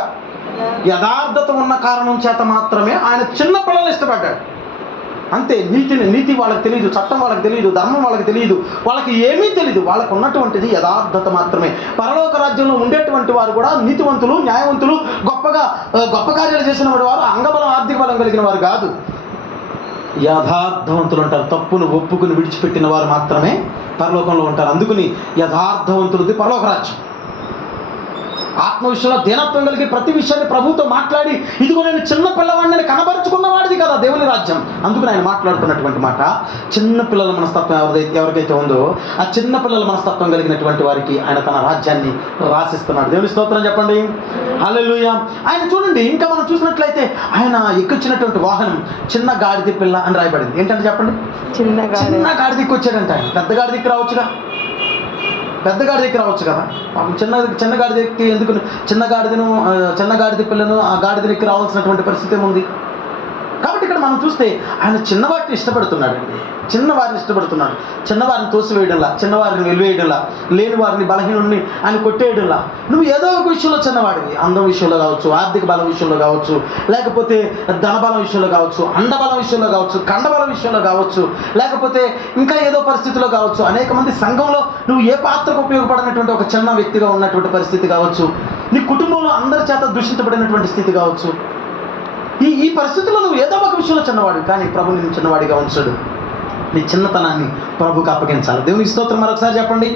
యథార్థత ఉన్న కారణం చేత మాత్రమే ఆయన చిన్న పిల్లలు ఇష్టపడ్డాడు. అంతే. నీతి వాళ్ళకి తెలియదు, చట్టం వాళ్ళకి తెలియదు, ధర్మం వాళ్ళకి తెలియదు, వాళ్ళకి ఏమీ తెలియదు. వాళ్ళకు ఉన్నటువంటిది యథార్థత మాత్రమే. పరలోక రాజ్యంలో ఉండేటువంటి వారు కూడా నీతివంతులు, న్యాయవంతులు, గొప్ప కార్యాలు చేసిన వారు అంగబలం, ఆర్థిక బలం కలిగిన వారు కాదు. యథార్థవంతులు ఉంటారు. తప్పును ఒప్పుకుని విడిచిపెట్టిన వారు మాత్రమే పరలోకంలో ఉంటారు. అందుకని యథార్థవంతులది పరలోక రాజ్యం. ఆత్మ విషయంలో దీనత్వం కలిగి ప్రతి విషయాన్ని ప్రభుతో మాట్లాడి, ఇదిగో నేను చిన్న పిల్లవాడిని కనబరుచుకున్నవాడిది కదా దేవుని రాజ్యం. అందుకని ఆయన మాట్లాడుతున్నటువంటి మాట చిన్న పిల్లల మనస్తత్వం ఎవరికైతే ఉందో ఆ చిన్న పిల్లల మనస్తత్వం కలిగినటువంటి వారికి ఆయన తన రాజ్యాన్ని రాసిస్తున్నాడు. దేవుని స్తోత్రం చెప్పండి. హల్లెలూయా. ఆయన చూడండి, ఇంకా మనం చూసినట్లయితే ఆయన ఎక్కొచ్చినటువంటి వాహనం చిన్న గాడిద పిల్ల అని రాయబడింది. ఏంటంటే చెప్పండి? చిన్న గాడిదకి వచ్చాడంటే ఆయన. పెద్ద గాడిదకి రావచ్చుగా, పెద్ద గాడిదకి రావచ్చు కదా. చిన్న గాడిదకి ఎందుకు? చిన్న గాడిద పిల్లను ఆ గాడిదకి రావాల్సినటువంటి పరిస్థితి ఏముంది? కాబట్టి ఇక్కడ మనం చూస్తే ఆయన చిన్నవాటిని ఇష్టపడుతున్నాడండి. చిన్నవారిని ఇష్టపడుతున్నాడు. చిన్నవారిని తోసివేయడంలా, చిన్నవారిని వెలివేయడంలా, లేని వారిని, బలహీనుడిని ఆయన కొట్టేయడంలా. నువ్వు ఏదో ఒక విషయంలో చిన్నవాడివి. అందం విషయంలో కావచ్చు, ఆర్థిక బలం విషయంలో కావచ్చు, లేకపోతే ధనబలం విషయంలో కావచ్చు, అండబలం విషయంలో కావచ్చు, కండబలం విషయంలో కావచ్చు, లేకపోతే ఇంకా ఏదో పరిస్థితిలో కావచ్చు. అనేక మంది సంఘంలో నువ్వు ఏ పాత్రకు ఉపయోగపడినటువంటి ఒక చిన్న వ్యక్తిగా ఉన్నటువంటి పరిస్థితి కావచ్చు. నీ కుటుంబంలో అందరి చేత దూషించబడినటువంటి స్థితి కావచ్చు. ఈ పరిస్థితుల్లో నువ్వు ఏదో ఒక విషయంలో చిన్నవాడు, కానీ ప్రభు నిన్ను చిన్నవాడిగా ఉంచాడు. నీ చిన్నతనాన్ని ప్రభుకి అప్పగించాలి. దేవునికి స్తోత్రం. మరొకసారి చెప్పండి.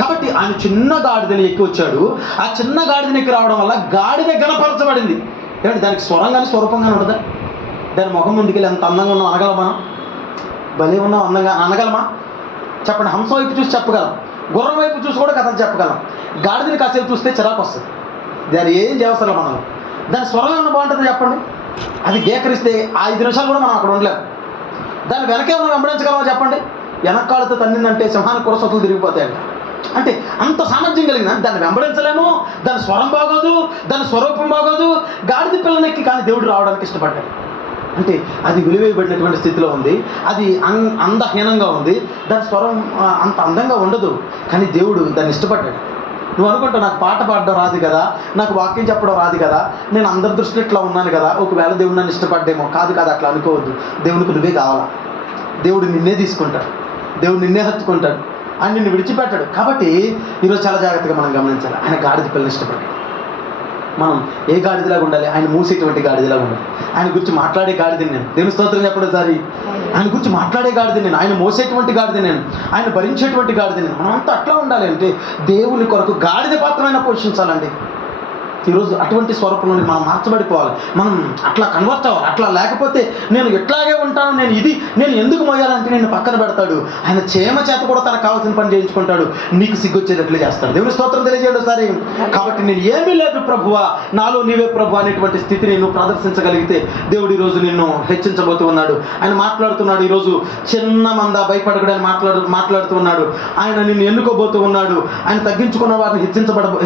కాబట్టి ఆయన చిన్న గాడిదని ఎక్కి వచ్చాడు. ఆ చిన్న గాడిదని ఎక్కి రావడం వల్ల గాడిద గణపరచబడింది. ఏమంటే దానికి స్వరం కానీ స్వరూపంగానే ఉండదా? దాని ముఖం ముందుకెళ్ళి ఎంత అందంగా ఉన్నాం అనగలమా? భలే ఉన్నాం అందంగా అనగలమా? చెప్పండి. హంస వైపు చూసి చెప్పగలం, గుర్రం వైపు చూసి కూడా కథలు చెప్పగలం. గాడిదని కాసేపు చూస్తే చిరాకు వస్తుంది. దాన్ని ఏం చేస్తారు మనం? దాని స్వరం ఏమన్నా బాగుంటుంది చెప్పండి? అది గేకరిస్తే 5 నిమిషాలు కూడా మనం అక్కడ ఉండలేము. దాన్ని వెనకే మనం వెంబడించగలమా చెప్పండి? వెనకాలతో తన్నిందంటే సింహానికి కూడా సొతులు తిరిగిపోతాయంట. అంటే అంత సామర్థ్యం కలిగిన దాన్ని వెంబడించలేము. దాని స్వరం బాగోదు, దాని స్వరూపం బాగోదు. గాడిద పిల్లనెక్కి కానీ దేవుడు రావడానికి ఇష్టపడ్డాడు. అంటే అది విలువేయబడినటువంటి స్థితిలో ఉంది. అది అందహీనంగా ఉంది. దాని స్వరం అంత అందంగా ఉండదు, కానీ దేవుడు దాన్ని ఇష్టపడ్డాడు. నువ్వు అనుకుంటావు నాకు పాట పాడడం రాదు కదా, నాకు వాక్యం చెప్పడం రాదు కదా, నేను అందరి దృష్టిలో ఇట్లా ఉన్నాను కదా, ఒకవేళ దేవుడు నన్ను ఇష్టపడ్డేమో. కాదు కాదు, అట్లా అనుకోవద్దు. దేవునికి నువ్వే కావాలా. దేవుడు నిన్నే తీసుకుంటాడు, దేవుడు నిన్నే హత్తుకుంటాడు, ఆయన నిన్ను విడిచిపెట్టాడు. కాబట్టి ఈరోజు చాలా జాగ్రత్తగా మనం గమనించాలి. ఆయన గాడిద పిల్లని ఇష్టపడ్డాడు. మనం ఏ గాడిదలాగా ఉండాలి? ఆయన మూసేటువంటి గాడిదలాగా ఉండాలి. ఆయన గురించి మాట్లాడే గాడిదని నేను, దేవుని స్తోత్రం చెప్పడం సారి, ఆయన గురించి మాట్లాడే గాడిదని నేను, ఆయన మోసేటువంటి గాడిదని నేను, ఆయన భరించేటువంటి గాడిదని నేను. మనమంతా అట్లా ఉండాలి. అంటే దేవుని కొరకు గాడిద పాత్రమైన పోషించాలండి. ఈరోజు అటువంటి స్వరూపంలో మనం మార్చబడిపోవాలి, మనం అట్లా కన్వర్ట్ అవ్వాలి. అట్లా లేకపోతే నేను ఎట్లాగే ఉంటాను, నేను ఎందుకు మోయాలంటే నేను పక్కన పెడతాడు. ఆయన చేమ చేత కూడా తనకు కావాల్సిన పని చేయించుకుంటాడు, నీకు సిగ్గొచ్చేటట్లు చేస్తాడు. దేవుని స్తోత్రం తెలియజేయడం సరే. కాబట్టి నేను ఏమీ లేదు ప్రభువా, నాలో నీవే ప్రభు అనేటువంటి స్థితిని నువ్వు ప్రదర్శించగలిగితే దేవుడు ఈరోజు నిన్ను హెచ్చించబోతూ ఉన్నాడు. ఆయన మాట్లాడుతున్నాడు. ఈరోజు చిన్న మంద భయపడకుండా ఆయన మాట్లాడుతూ ఉన్నాడు. ఆయన నిన్ను ఎన్నుకోబోతూ ఉన్నాడు. ఆయన తగ్గించుకున్న వారిని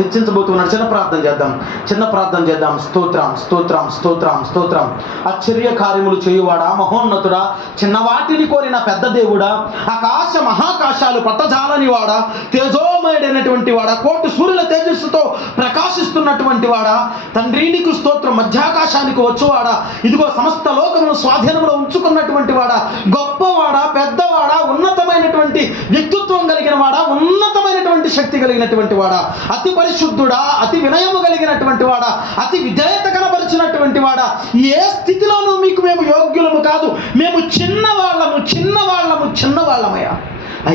హెచ్చించబోతూ ఉన్నాడు. చిన్న ప్రార్థన చేద్దాం. స్తోత్రం స్తోత్రం స్తోత్రం స్తోత్రం. ఆశ్చర్య కార్యములు చేయువాడా, మహోన్నతుడా, చిన్న వాటిని కోరిన పెద్ద దేవుడా, ఆకాశ మహాకాశాలు పట్టజాలని వాడా, తేజోమయుడైనటువంటి వాడా, కోటి సూర్యుల తేజస్సుతో ప్రకాశిస్తున్నటువంటి వాడా, తండ్రి నీకు స్తోత్రం. మధ్యాకాశానికి వచ్చువాడా, ఇదిగో సమస్త లోకమును స్వాధీనంలో ఉంచుకున్నటువంటి వాడా, గొప్పవాడా, పెద్దవాడా, ఉన్నతమైనటువంటి వ్యక్తిత్వం కలిగిన వాడా, ఉన్నతమైనటువంటి శక్తి కలిగినటువంటి వాడా, అతి పరిశుద్ధుడా, అతి వినయము కలిగినటువంటి వాడా, అతి విధేయత కనబరిచినటువంటి వాడా, ఏ స్థితిలోనూ మీకు మేము యోగ్యులము కాదు, మేము చిన్నవాళ్ళమయ్యా.